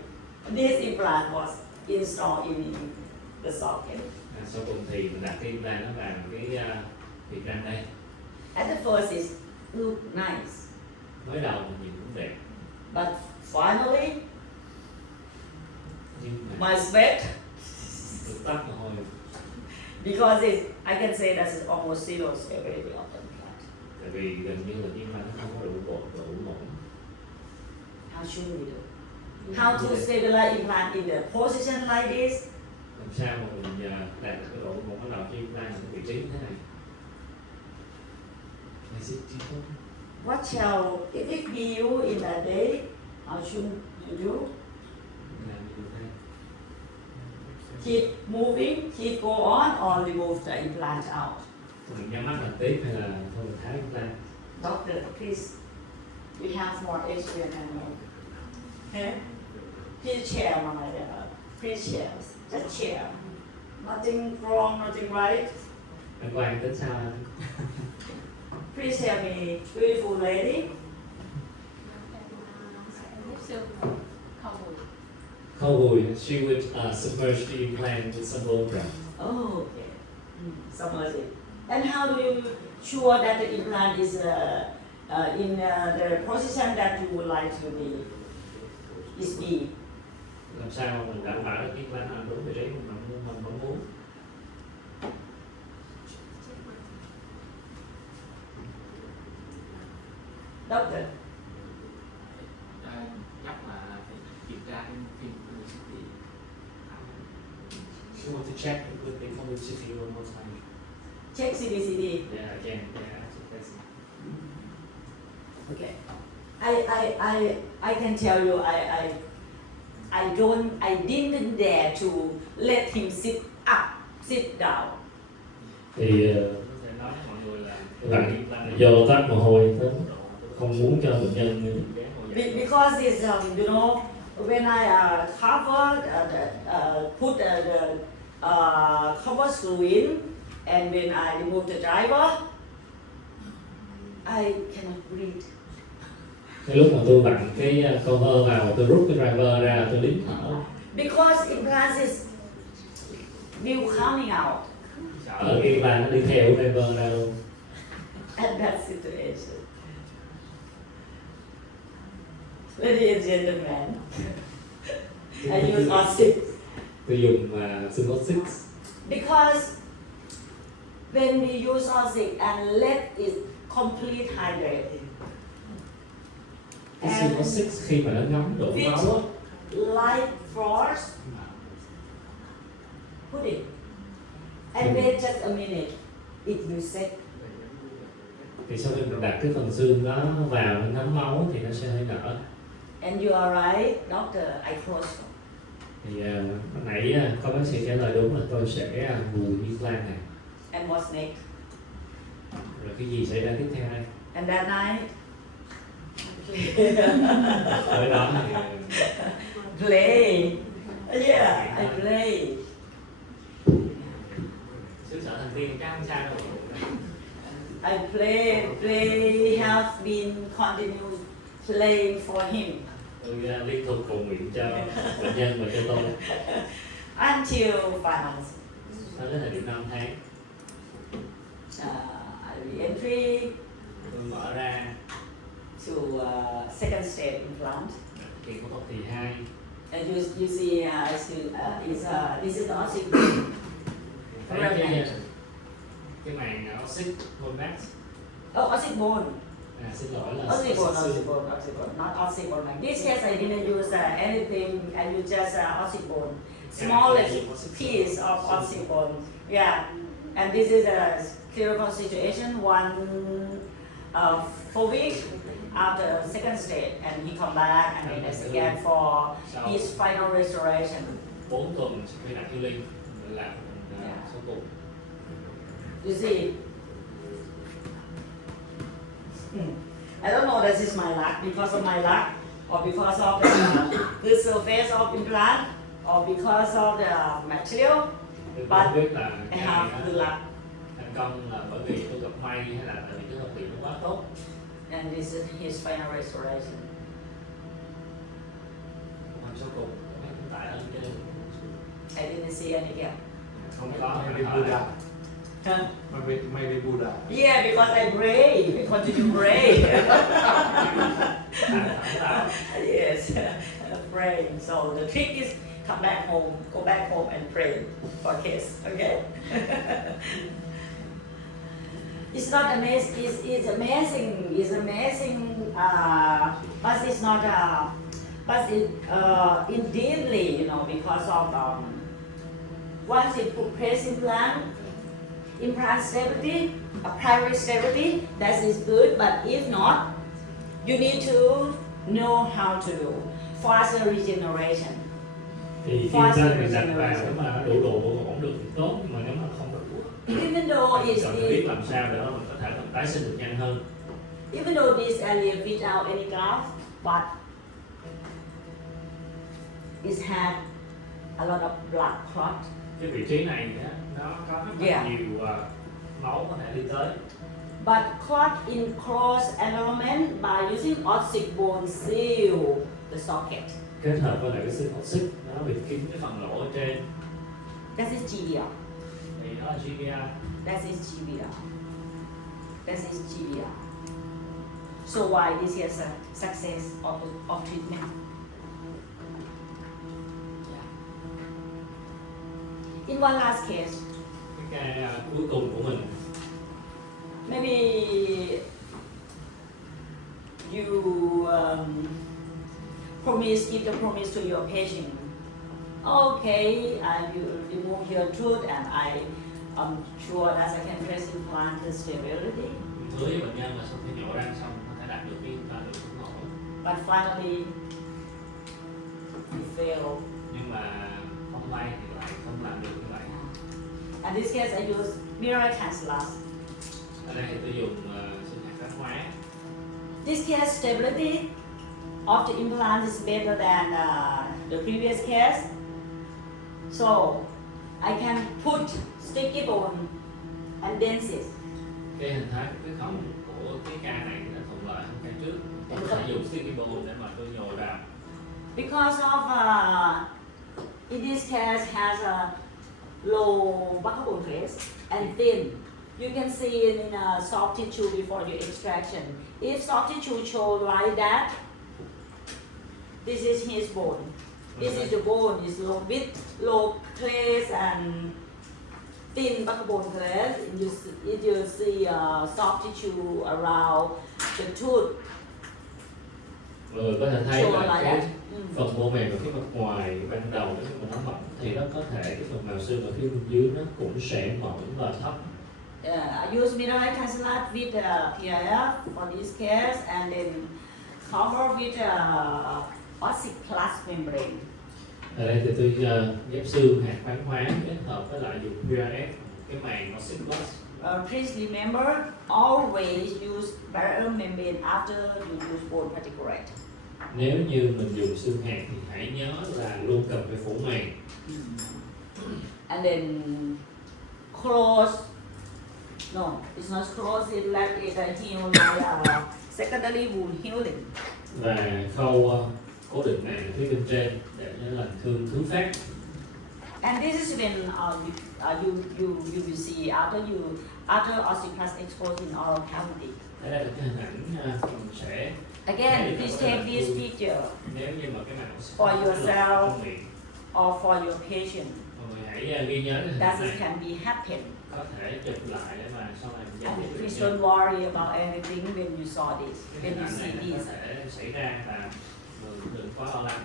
this implant was installed in the socket. Sau cùng thì mình đặt cái implant nó vào cái vị răng đây. At the first it looked nice, Mới đầu mình nhìn cũng đẹp, but finally nhưng mà my sweat, tôi tắt mồ hôi because I can say that it's almost zero stability of the implant. tại vì gần như là cái implant nó không có đủ bộ độ mỏng. How should we do? How to stabilize implant in the position like this? Làm sao mà mình đạt được cái độ mỏng bắt đầu cho implant ở vị trí như thế này? Is it difficult? What shall, if it be you in that day, how should you do? Làm như thế. Keep moving, keep go on, or remove the implant out? Mình nhắm mắt làm tiếp hay là thôi mình tháo implant? Doctor, please, we have more experience than me. Okay? Please share my, please share, just share. Nothing wrong, nothing right. Anh Quang tính sao anh? Please tell me, beautiful lady. Khâu bùi, she would submerge the implant with some bone broth. Oh, okay. Submerge it. And how do you sure that the implant is in the position that you would like to be? Is be. Làm sao mà mình đảm bảo được cái implant nằm đúng vị trí mà mình mong muốn? Doctor, chắc là phải kiểm tra cái phim CT. You want to check with the complexity one more time. check CBCD. Yeah, again, yeah, that's it. Okay. I can tell you I didn't dare to let him sit up, sit down. Thì Có thể nói với mọi Bạn do toát mồ hôi tới không muốn cho bệnh nhân Because it's you know, when I cover put the cover screw in, and when I remove the driver, I cannot breathe. cái lúc mà tôi vặn cái cover vào và tôi rút cái driver ra tôi nín thở. Because implants is will coming out Ở cái implant nó đi theo driver ra luôn. at that situation. Ladies and gentlemen, I use Oxy Tôi dùng xương Oxy. because when we use Oxy and let it complete hydrate, Cái xương and Oxy khi mà nó ngấm đổ máu á, light force, put it, and wait just a minute, it will set. thì sau khi mình đặt cái phần xương đó vào nó ngấm máu thì nó sẽ hơi nở. And you are right, doctor, I close. Thì hồi nãy có bác sĩ trả lời đúng là tôi sẽ vùi implant này. And what's next? Rồi cái gì xảy ra tiếp theo đây? And that night, Tới đó thì play. Yeah, I play. xứ sở thần tiên chắc không sao đâu. I play have been continued playing for him tôi liên tục cầu nguyện cho bệnh nhân và cho tôi until finals. tới cái thời điểm 5 tháng I re-entry tôi mở ra to second step implant. thì phẫu thuật thì 2. And you see, I still, this is the oxygen. Thấy cái màng oxy Momax. Oh, oxybone. Xin lỗi là Oxybone, not oxybone. In this case, I didn't use anything. I used just oxybone, smallest piece of oxybone. Yeah, and this is a clinical situation. 4 weeks after second stage, and he come back and then it's again for his final restoration. 4 tuần sau khi đặt healing để làm số cùng. You see, I don't know this is my luck because of my luck, or because of the surface of implant, or because of the material. Tôi But không biết là I cái have này good luck, thành công là bởi vì tôi gặp may hay là tại vì cái hợp điểm nó quá tốt. and this is his final restoration. Làm số cùng mấy cũng tại hơn chứ I didn't see any gap. không có Maybe hỏi Buddha. Huh? Maybe Buddha. Yeah, because I pray, I continue pray. Yes, praying. So the trick is come back home, go back home and pray for kids. Okay. It's not amazing. It's amazing. It's amazing. But it's not. But it indeedly, you know, because of once you put place implant stability, a primary stability, that is good. But if not, you need to know how to do faster regeneration. thì khi ta mình đặt vào nếu mà nó đủ độ ổn được thì tốt, nhưng mà nếu mà không đủ Even though mình it's cần phải biết làm sao để mình có thể mình tái sinh được nhanh hơn. even though this area without any graft, but it had a lot of blood clot. Cái vị trí này á, nó có rất là Yeah. nhiều máu có thể đi tới. But clot in close environment by using oxybone seal the socket. Kết hợp với lại cái xương oxy nó bị kín cái phần lỗ ở trên That is GBR. thì đó là GBR. That is GBR. That is GBR. So why this is a success of treatment? Yeah. In one last case, Cái ca cuối cùng của mình maybe you give the promise to your patient. Okay, you remove your tooth, and I'm sure that I can press implant the stability. hứa với bệnh nhân là sau khi nhổ răng xong có thể đạt được cái ta được cũng nổi, But finally, you fail. nhưng mà không may thì lại không làm được như vậy. In this case, I use mirror cancellous. Ở đây thì tôi dùng xương hạt bán hóa. This case stability of the implant is better than the previous case. So I can put sticky bone and dentist. Cái hình thái cái khổng của cái ca này thì nó thuận lợi hơn ca trước. Tôi sẽ dùng sticky bone để mà tôi nhồi vào. Because of in this case has a low buccal bone trace and thin. You can see in a soft tissue before your extraction. If soft tissue show like that, this is his bone. This is the bone is low with low trace and thin buccal bone trace. You see soft tissue around the tooth. Mọi người có thể thấy Show là like cái that. phần mô mềm ở phía mặt ngoài ban đầu khi mà nó mỏng thì nó có thể cái phần màu xương ở phía bên dưới nó cũng sẽ mỏng và thấp. I use mineral cancelate with PIF for this case and then cover with ossiplast membrane. Ở đây thì tôi ghép xương hạt bán hóa kết hợp với lại dùng PRF cái màng ossiplast. Please remember, always use barrier membrane after you use bone particulate. Nếu như mình dùng xương hạt thì hãy nhớ là luôn cần phải phủ màng. And then close. No, it's not close. It let it heal like secondary wound healing. Và khâu cố định màng ở phía bên trên để nó lành thương thứ phát. And this is when you will see after ossiplast exposed in oral cavity. Đây là cái hình ảnh mình sẽ Again, please take this picture nếu như mà cái màng For ossiplast yourself. trong miệng. or for your patient. Mọi người hãy ghi nhớ cái hình That ảnh it này, can be happen. có thể chụp lại để mà sau này mình giải And quyết please được. don't worry about anything when you saw this, Cái when hình you ảnh see này nó có this. thể xảy ra và người đừng quá lo lắng.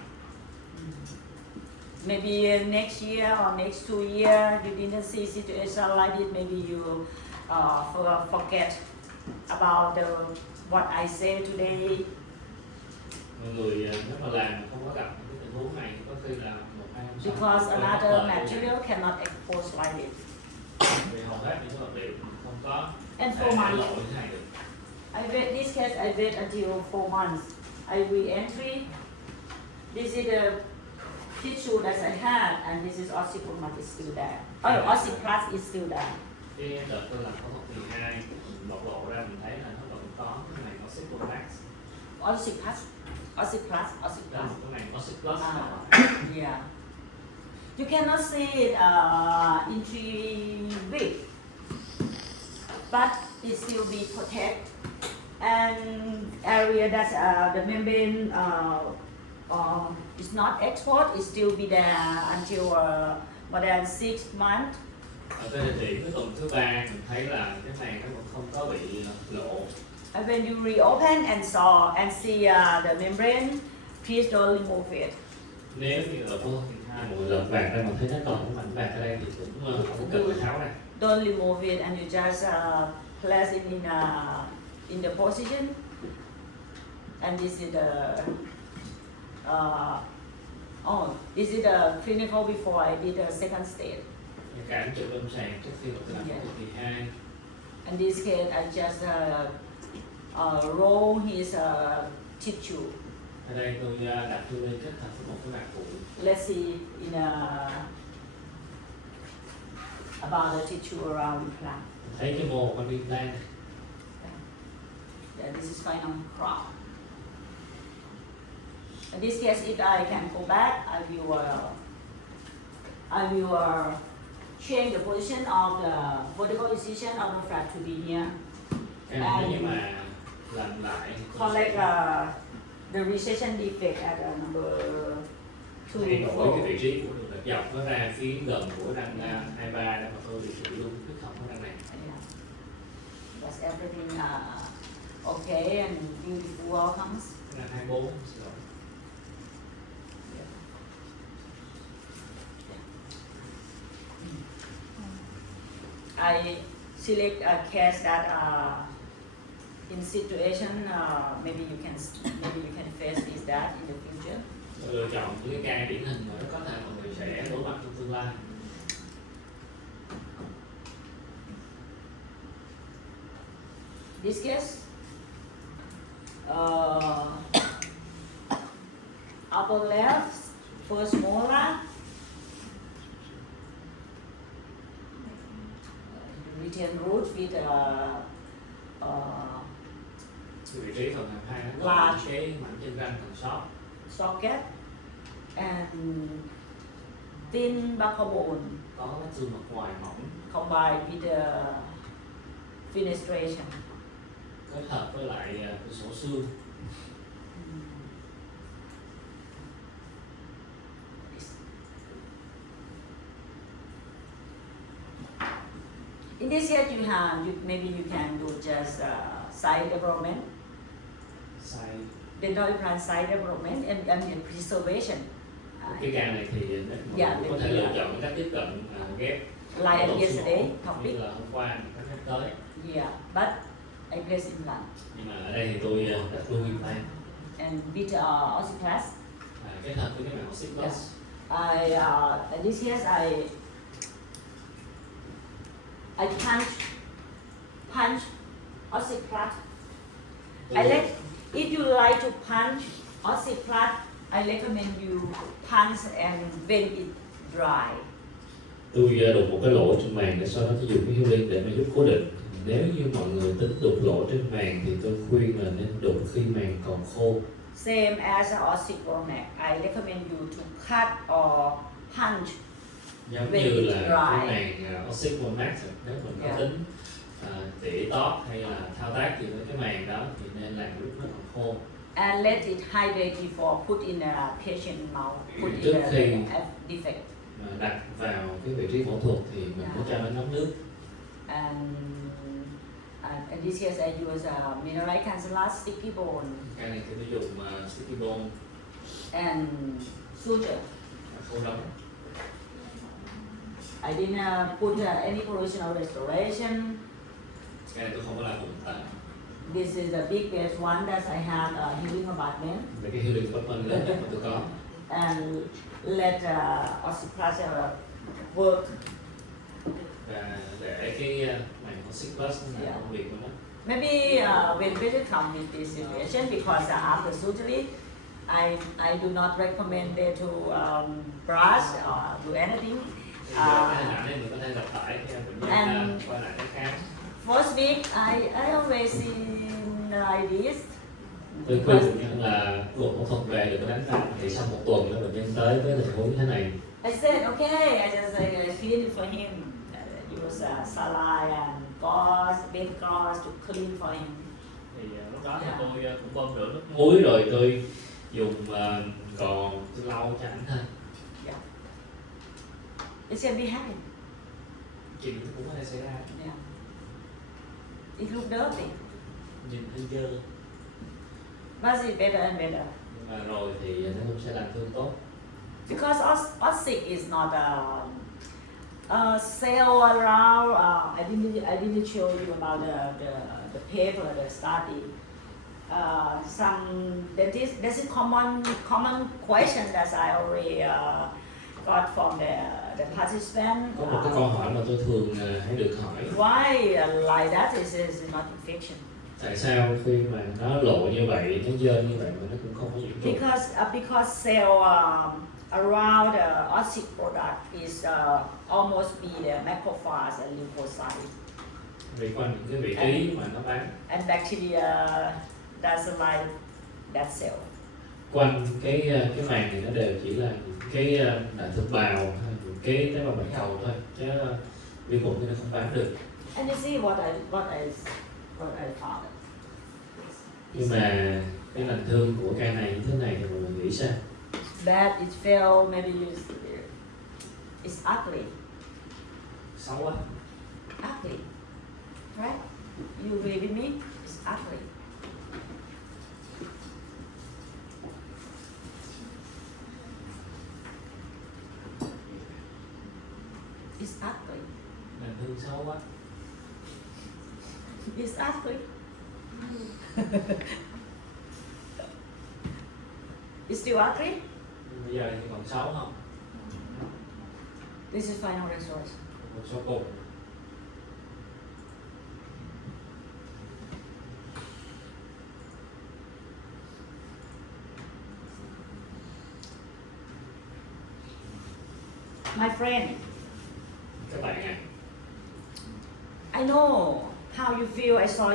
Maybe next year or next 2 years you didn't see situation like this. Maybe you forget about what I say today. Mọi người nếu mà làm mà không có gặp những cái tình huống này có khi là 1-2 năm sau Because có another lợi. material cannot expose like this. Vì hầu hết những cái vật liệu không có And thể 4 để months. lộ như thế này được. I wait this case. I wait until 4 months. I re-entry. This is the tissue that I had, and this is ossiform is still there. Oh, ossiplast is still there. Cái đợt tôi làm phẫu thuật 12 mình bộc lộ ra mình thấy là nó vẫn có cái này ossiplast. Ossiplast. Cái này ossiplast. Yeah. You cannot see it in 3 weeks, but it still be protect. And area that the membrane is not export, it still be there until more than 6 months. Ở cái thời điểm cái tuần thứ 3 mình thấy là cái này nó vẫn không có bị lộ. And when you reopen and see the membrane, please don't remove it. Nếu như ở phẫu thuật 12 mọi người lật vàng ra mà thấy nó còn cái mảnh vàng ở đây thì cũng không cần phải tháo ra. Don't remove it, and you just place it in the position. And this is the this is the clinical before I did the second stage. Cảm chụp lâm sàng trước khi mình làm phẫu thuật 12. In this case, I just roll his tissue. Ở đây tôi đặt tôi lên kết hợp với một cái bạc cuộn. Let's see in about the tissue around the plant. Thấy cái mô con implant này. Yeah, this is final crop. In this case, if I can go back, I will change the position of the vertical incision of the flap to be here. Cái này nếu như mà làm lại thì tôi Collect sẽ the recession defect at number 2 thay and đổi 4. cái vị trí của đường lệch dọc nó ra phía gần của răng 23 để mà tôi điều trị luôn cái khổng của răng này. Yeah. That's everything okay and beautiful outcomes. Răng 24 xin lỗi. I select a case that in situation maybe you can face this that in the future. Tôi lựa chọn những cái ca điển hình mà nó có thể mọi người sẽ đối mặt trong tương lai. this case, upper left, first molar, retain root with Cái vị trí phần hàm hai nó Là- có cái mảnh chân răng còn sót. socket, and thin buccal bone Có cái xương mặt ngoài mỏng combined with the fenestration. kết hợp với lại cửa sổ xương. In this case, maybe you can do just side development, Sai dental implant side development, and preservation. cái ca này thì mọi Dạ, người có thể lựa chọn cách tiếp cận ghép Like tổ yesterday xương hậu, topic, như là hôm qua mình có nhắc tới. yeah, but I place implant Nhưng mà ở đây thì tôi đặt luôn implant and with ossiplast. kết hợp với cái mảng Oxy Plus. In this case, I punch ossiplast. If you like to punch ossiplast, I recommend you punch and when it dry. Tôi đục một cái lỗ trên màng để sau đó tôi dùng cái healing để mà giúp cố định. Nếu như mọi người tính đục lỗ trên màng thì tôi khuyên là nên đục khi màng còn khô. Same as ossicromac, I recommend you to cut or punch. Giống When như it's là dry. cái màng Oxymomax, nếu mình có Yeah. tính tỉa tóp hay là thao tác gì với cái màng đó thì nên làm lúc nó còn khô. And let it hydrate before put in a patient mouth, put in Trước a khi- defect. Mà đặt vào cái vị trí phẫu thuật thì mình có cho nó ngấm nước. And in this case, I use a mineral cancellous sticky bone Cái này thì tôi dùng sticky bone and suture. khô đóng. I didn't put any corrosional restoration. Cái này tôi không có làm bụng tại. This is the big best one that I have healing abutment. Về cái healing abutment lớn nhất mà tôi có. And let ossiplast work. Và để cái màng Oxy Plus là Yeah. công việc của nó. Maybe when patient come with this situation, because after surgery, I do not recommend them to brush or do anything. Thì giờ cái hình ảnh này mình có thể gặp phải khi bệnh nhân And- qua lại cái khám. First week, I always see like this. Tôi khuyên bệnh nhân là cuộc phẫu thuật về đừng có đánh răng thì sau một tuần nữa bệnh nhân tới với tình huống như thế này. I said, okay, I just clean it for him. Use saline and gauze, bed gauze to clean for him. Thì lúc đó thì tôi cũng bơm rửa nước Muối rồi tôi dùng còn tôi lau cho ảnh thôi. It can be happen. Chuyện cũng có thể xảy ra. Yeah. It look dirty, Nhìn hơi dơ. but it's better and better. Nhưng mà rồi thì nó cũng sẽ làm thương tốt. Because ossic is not a cell around. I didn't show you about the paper, the study. There's a common question that I already got from the participant. Có một cái câu hỏi mà tôi thường hay được hỏi. Why like that is not infection? Tại sao khi mà nó lộ như vậy, nó dơ như vậy mà nó cũng không có nhiễm trùng? Because cell around the ossic product is almost be the macrophages and lymphocytes, Vì qua những cái vị trí mà nó bám and bacteria doesn't like that cell. quanh cái màng thì nó đều chỉ là những cái đại thực bào hay những cái tế bào bạch cầu thôi, chứ vi khuẩn thì nó không bám được. And you see what I found. Nhưng mà cái lành thương của ca này như thế này thì mọi người nghĩ sao? Bad, it fell, maybe it's ugly, Xấu quá. ugly, right? You agree with me? It's ugly. It's ugly. Lành thương xấu quá. It's ugly. It's still ugly? Nhưng bây giờ thì còn xấu không? This is final resource. Một số cùng. My friend, Các bạn à, I know how you feel. I saw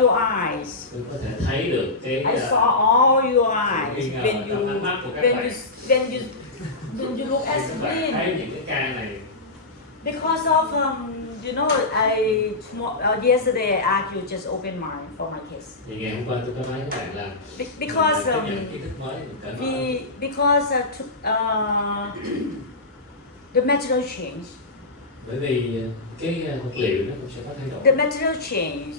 your eyes. tôi có thể thấy được cái I saw all your nghi eyes ngờ when trong ánh you mắt của các when bạn. you when you when you look at Các bạn screen. thấy những cái ca này Because of you know, yesterday I asked you just open mind for my case. thì ngày hôm qua tôi có nói với bạn là Because mình tiếp nhận kiến thức mới, mình cởi mở. because the material change. Bởi vì cái vật liệu nó cũng sẽ có thay đổi. The material change,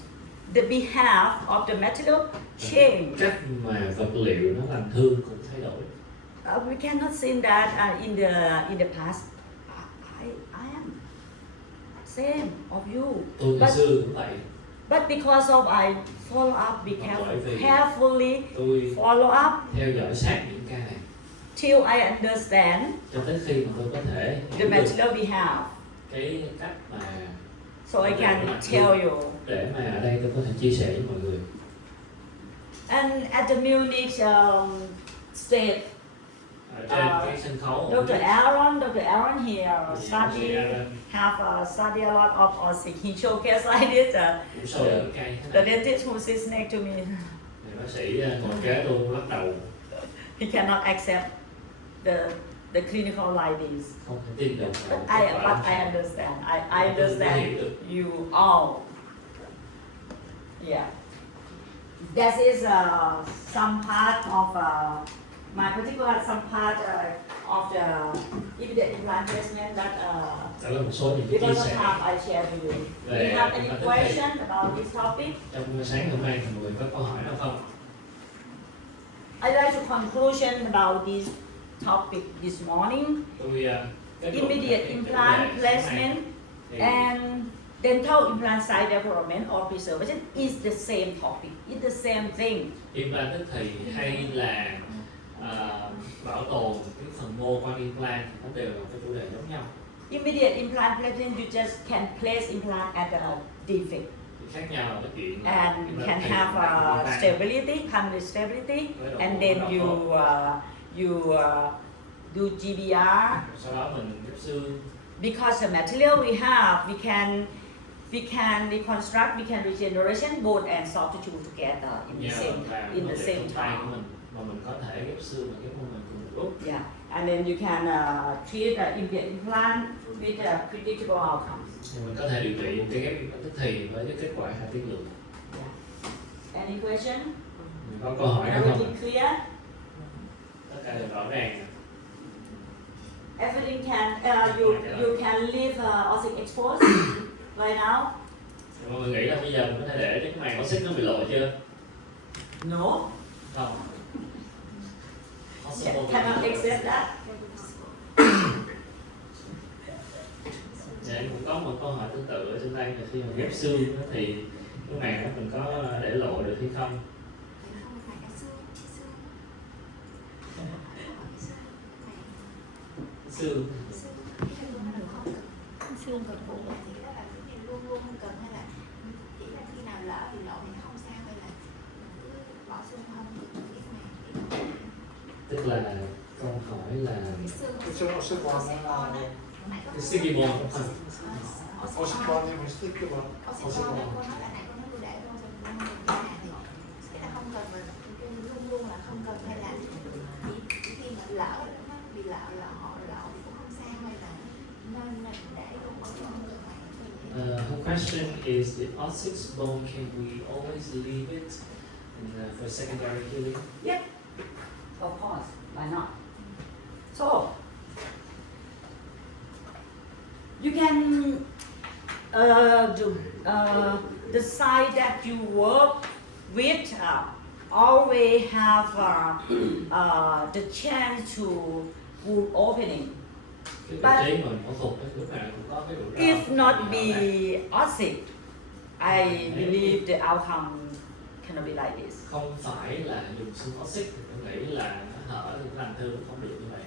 the behalf of the material change. Cách mà vật liệu nó làm thương cũng thay đổi. We cannot say that in the past. I am same of you. Tôi ngày But xưa cũng vậy. but because of I follow up, be Bởi vì carefully tôi follow up theo dõi sát những ca này till I understand cho tới khi mà tôi có thể the hiểu được material behalf, cái cách mà so I can tell you. để mà ở đây tôi có thể chia sẻ với mọi người. And at the Munich state, Ở trên cái sân khấu Dr. Aaron here study have study a lot of OSIC. He showcased like this. cũng sôi những cây thế The này. dentist who sits next to me, Thì bác sĩ ngồi kế tôi bắt đầu he cannot accept the clinical like this. không thể tin được vào But kết quả. I understand. I Tôi hiểu understand được. you all. Yeah. That is some part of my particular some part of the immediate implant placement that Đó là một số những cái chia because of sẻ time I share with you. Do về you have any implant question about this topic? trong sáng hôm nay thì mọi người có câu hỏi nào không? I'd like to conclusion about this topic this morning. Tôi kết luận Immediate cái implant vấn đề sáng nay placement thì and dental implant site development or preservation is the same topic. It's the same thing. implant tức thì hay là bảo tồn cái phần mô quan implant thì nó đều là cái chủ đề giống nhau. Immediate implant placement, you just can place implant at a defect Thì khác nhau là cái chuyện là and implant can thì have implant stability, cannula stability, với độ and cũ then nó you do GBR. sau đó mình ghép xương. Because the material we have, we can reconstruct, we can regeneration bone and soft tissue together in the same tay của time. mình mà mình có thể ghép xương và ghép mô mình cùng một lúc. Yeah, and then you can treat immediate implant with predictable outcomes. Thì mình có thể điều trị cái ghép implant tức thì với cái kết quả khá tiến lượng. Yeah. Any question? Mình có câu hỏi nào không? Everything clear? Tất cả đều rõ ràng. Everything can you can leave OSIC exposed right now? Thì mọi người nghĩ là bây giờ mình có thể để cái màng oxit nó bị lộ chưa? No. Không. Cannot accept that. Dạ, em cũng có một câu hỏi tương tự ở trên đây là khi mà ghép xương á thì cái màng đó mình có để lộ được hay không? Không phải là xương Xương Xương còn cổ. thì đó là luôn luôn không cần, hay là chỉ là khi nào lỡ thì lộ thì không sao, hay là cứ bỏ xương không biết này. tức là câu hỏi là Cái xương It's also one cái sticky bone không phải? Ossicon nhưng mà sticky one. con nói là này, con nói tôi để con rồi con thì sẽ là không cần, mà luôn luôn là không cần, hay là chỉ khi mà lỡ nó bị lỡ họ lỡ thì cũng không sao, hay là nên để luôn bỏ xương không cần phải. Her question is the ossix bone, can we always leave it for secondary healing? Yep. Of course. Why not? So you can do the site that you work with always have the chance to wound opening. Cái But vị trí mà mình phẫu thuật ấy, lúc nào cũng có cái rủi ro. If not Bị hở be OSIC, I believe the outcome cannot be like this. không phải là dùng xương oxit thì tôi nghĩ là nó hở thì cái làm thương không được như vậy,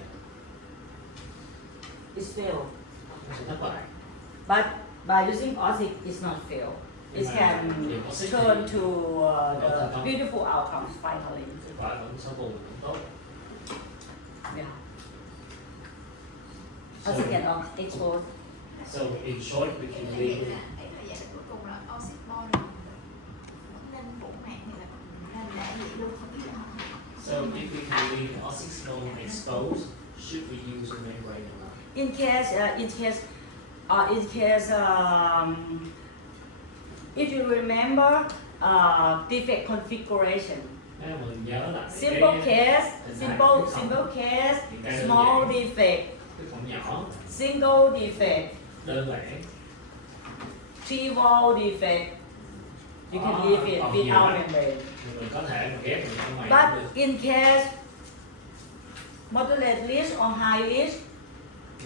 It's failed. nó sẽ thất bại. But by using OSIC, it's not fail. It Nhưng mà can dùng oxit turn thì to the beautiful outcomes finally. kết quả vẫn sau cùng cũng tốt. Yeah. oxygen or expose. So in short, we can Vậy leave là cái thời gian cuối cùng là oxide bond vẫn nên phủ mạng thì là nên để vậy luôn, không biết là không. So if we can leave oxygenol exposed, should we use a membrane or not? In case, if you remember, defect configuration. Nếu mình nhớ lại Simple case, hình ảnh simple case, những cái đơn small giản, defect, cái phỏng nhỏ, single defect, đơn giản. trivial defect. You can leave it còn nhiều without lắm. membrane. Mình có thể mà ghép mình trong ngoài But cũng được. in case moderate risk or high risk,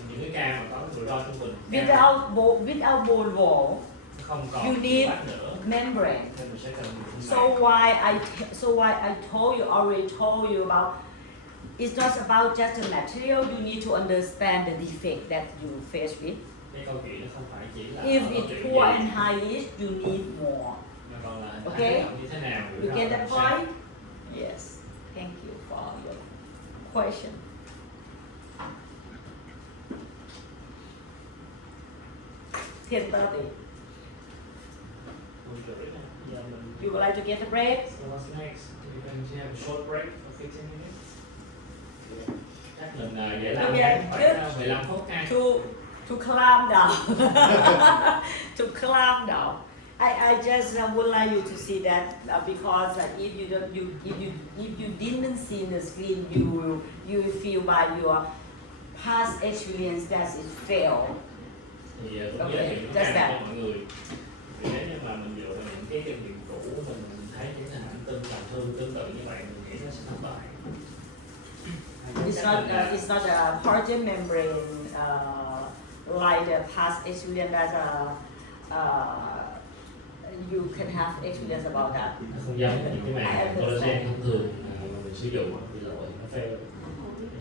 Những cái ca mà có rủi ro trung bình, without bone wall, không còn you need bát nữa, membrane. nên mình sẽ cần một khung So màng. why I already told you about, it's not about just the material. You need to understand the defect that you face with. Cái câu chuyện nó không phải chỉ là If ở câu it's chuyện poor gì, and high risk, you need more. mà còn là Okay. tác động như thế nào, rủi You ro get làm that sao. point? Yes. Thank you for your question. Ten thirty. Một rưỡi nè. Giờ mình You would like to get a break? So what's next? We can have a short break for 15 minutes. Chắc mình giải lao Okay, ngắn khoảng good. 15 phút ha. To calm down. To calm down. I just would like you to see that because if you didn't see the screen, you will feel by your past experience that it failed. Thì cũng Okay, giới thiệu just nó that. cho mọi người. Vì nếu như mà mình dựa vào những cái kinh nghiệm cũ mình thấy những hình ảnh làm thương tương tự như vậy, mình nghĩ nó sẽ thất bại. It's not a protein membrane like the past experience that you can have experience about that. Nó không giống những cái màng collagen thông thường mà mình sử dụng thì lỗi nó fail.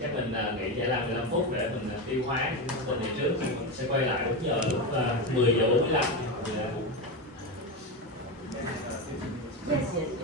Chắc mình nghỉ giải lao 15 phút để mình tiêu hóa những thông tin này trước, mình sẽ quay lại đúng giờ lúc 10 giờ 45. Yes, yes.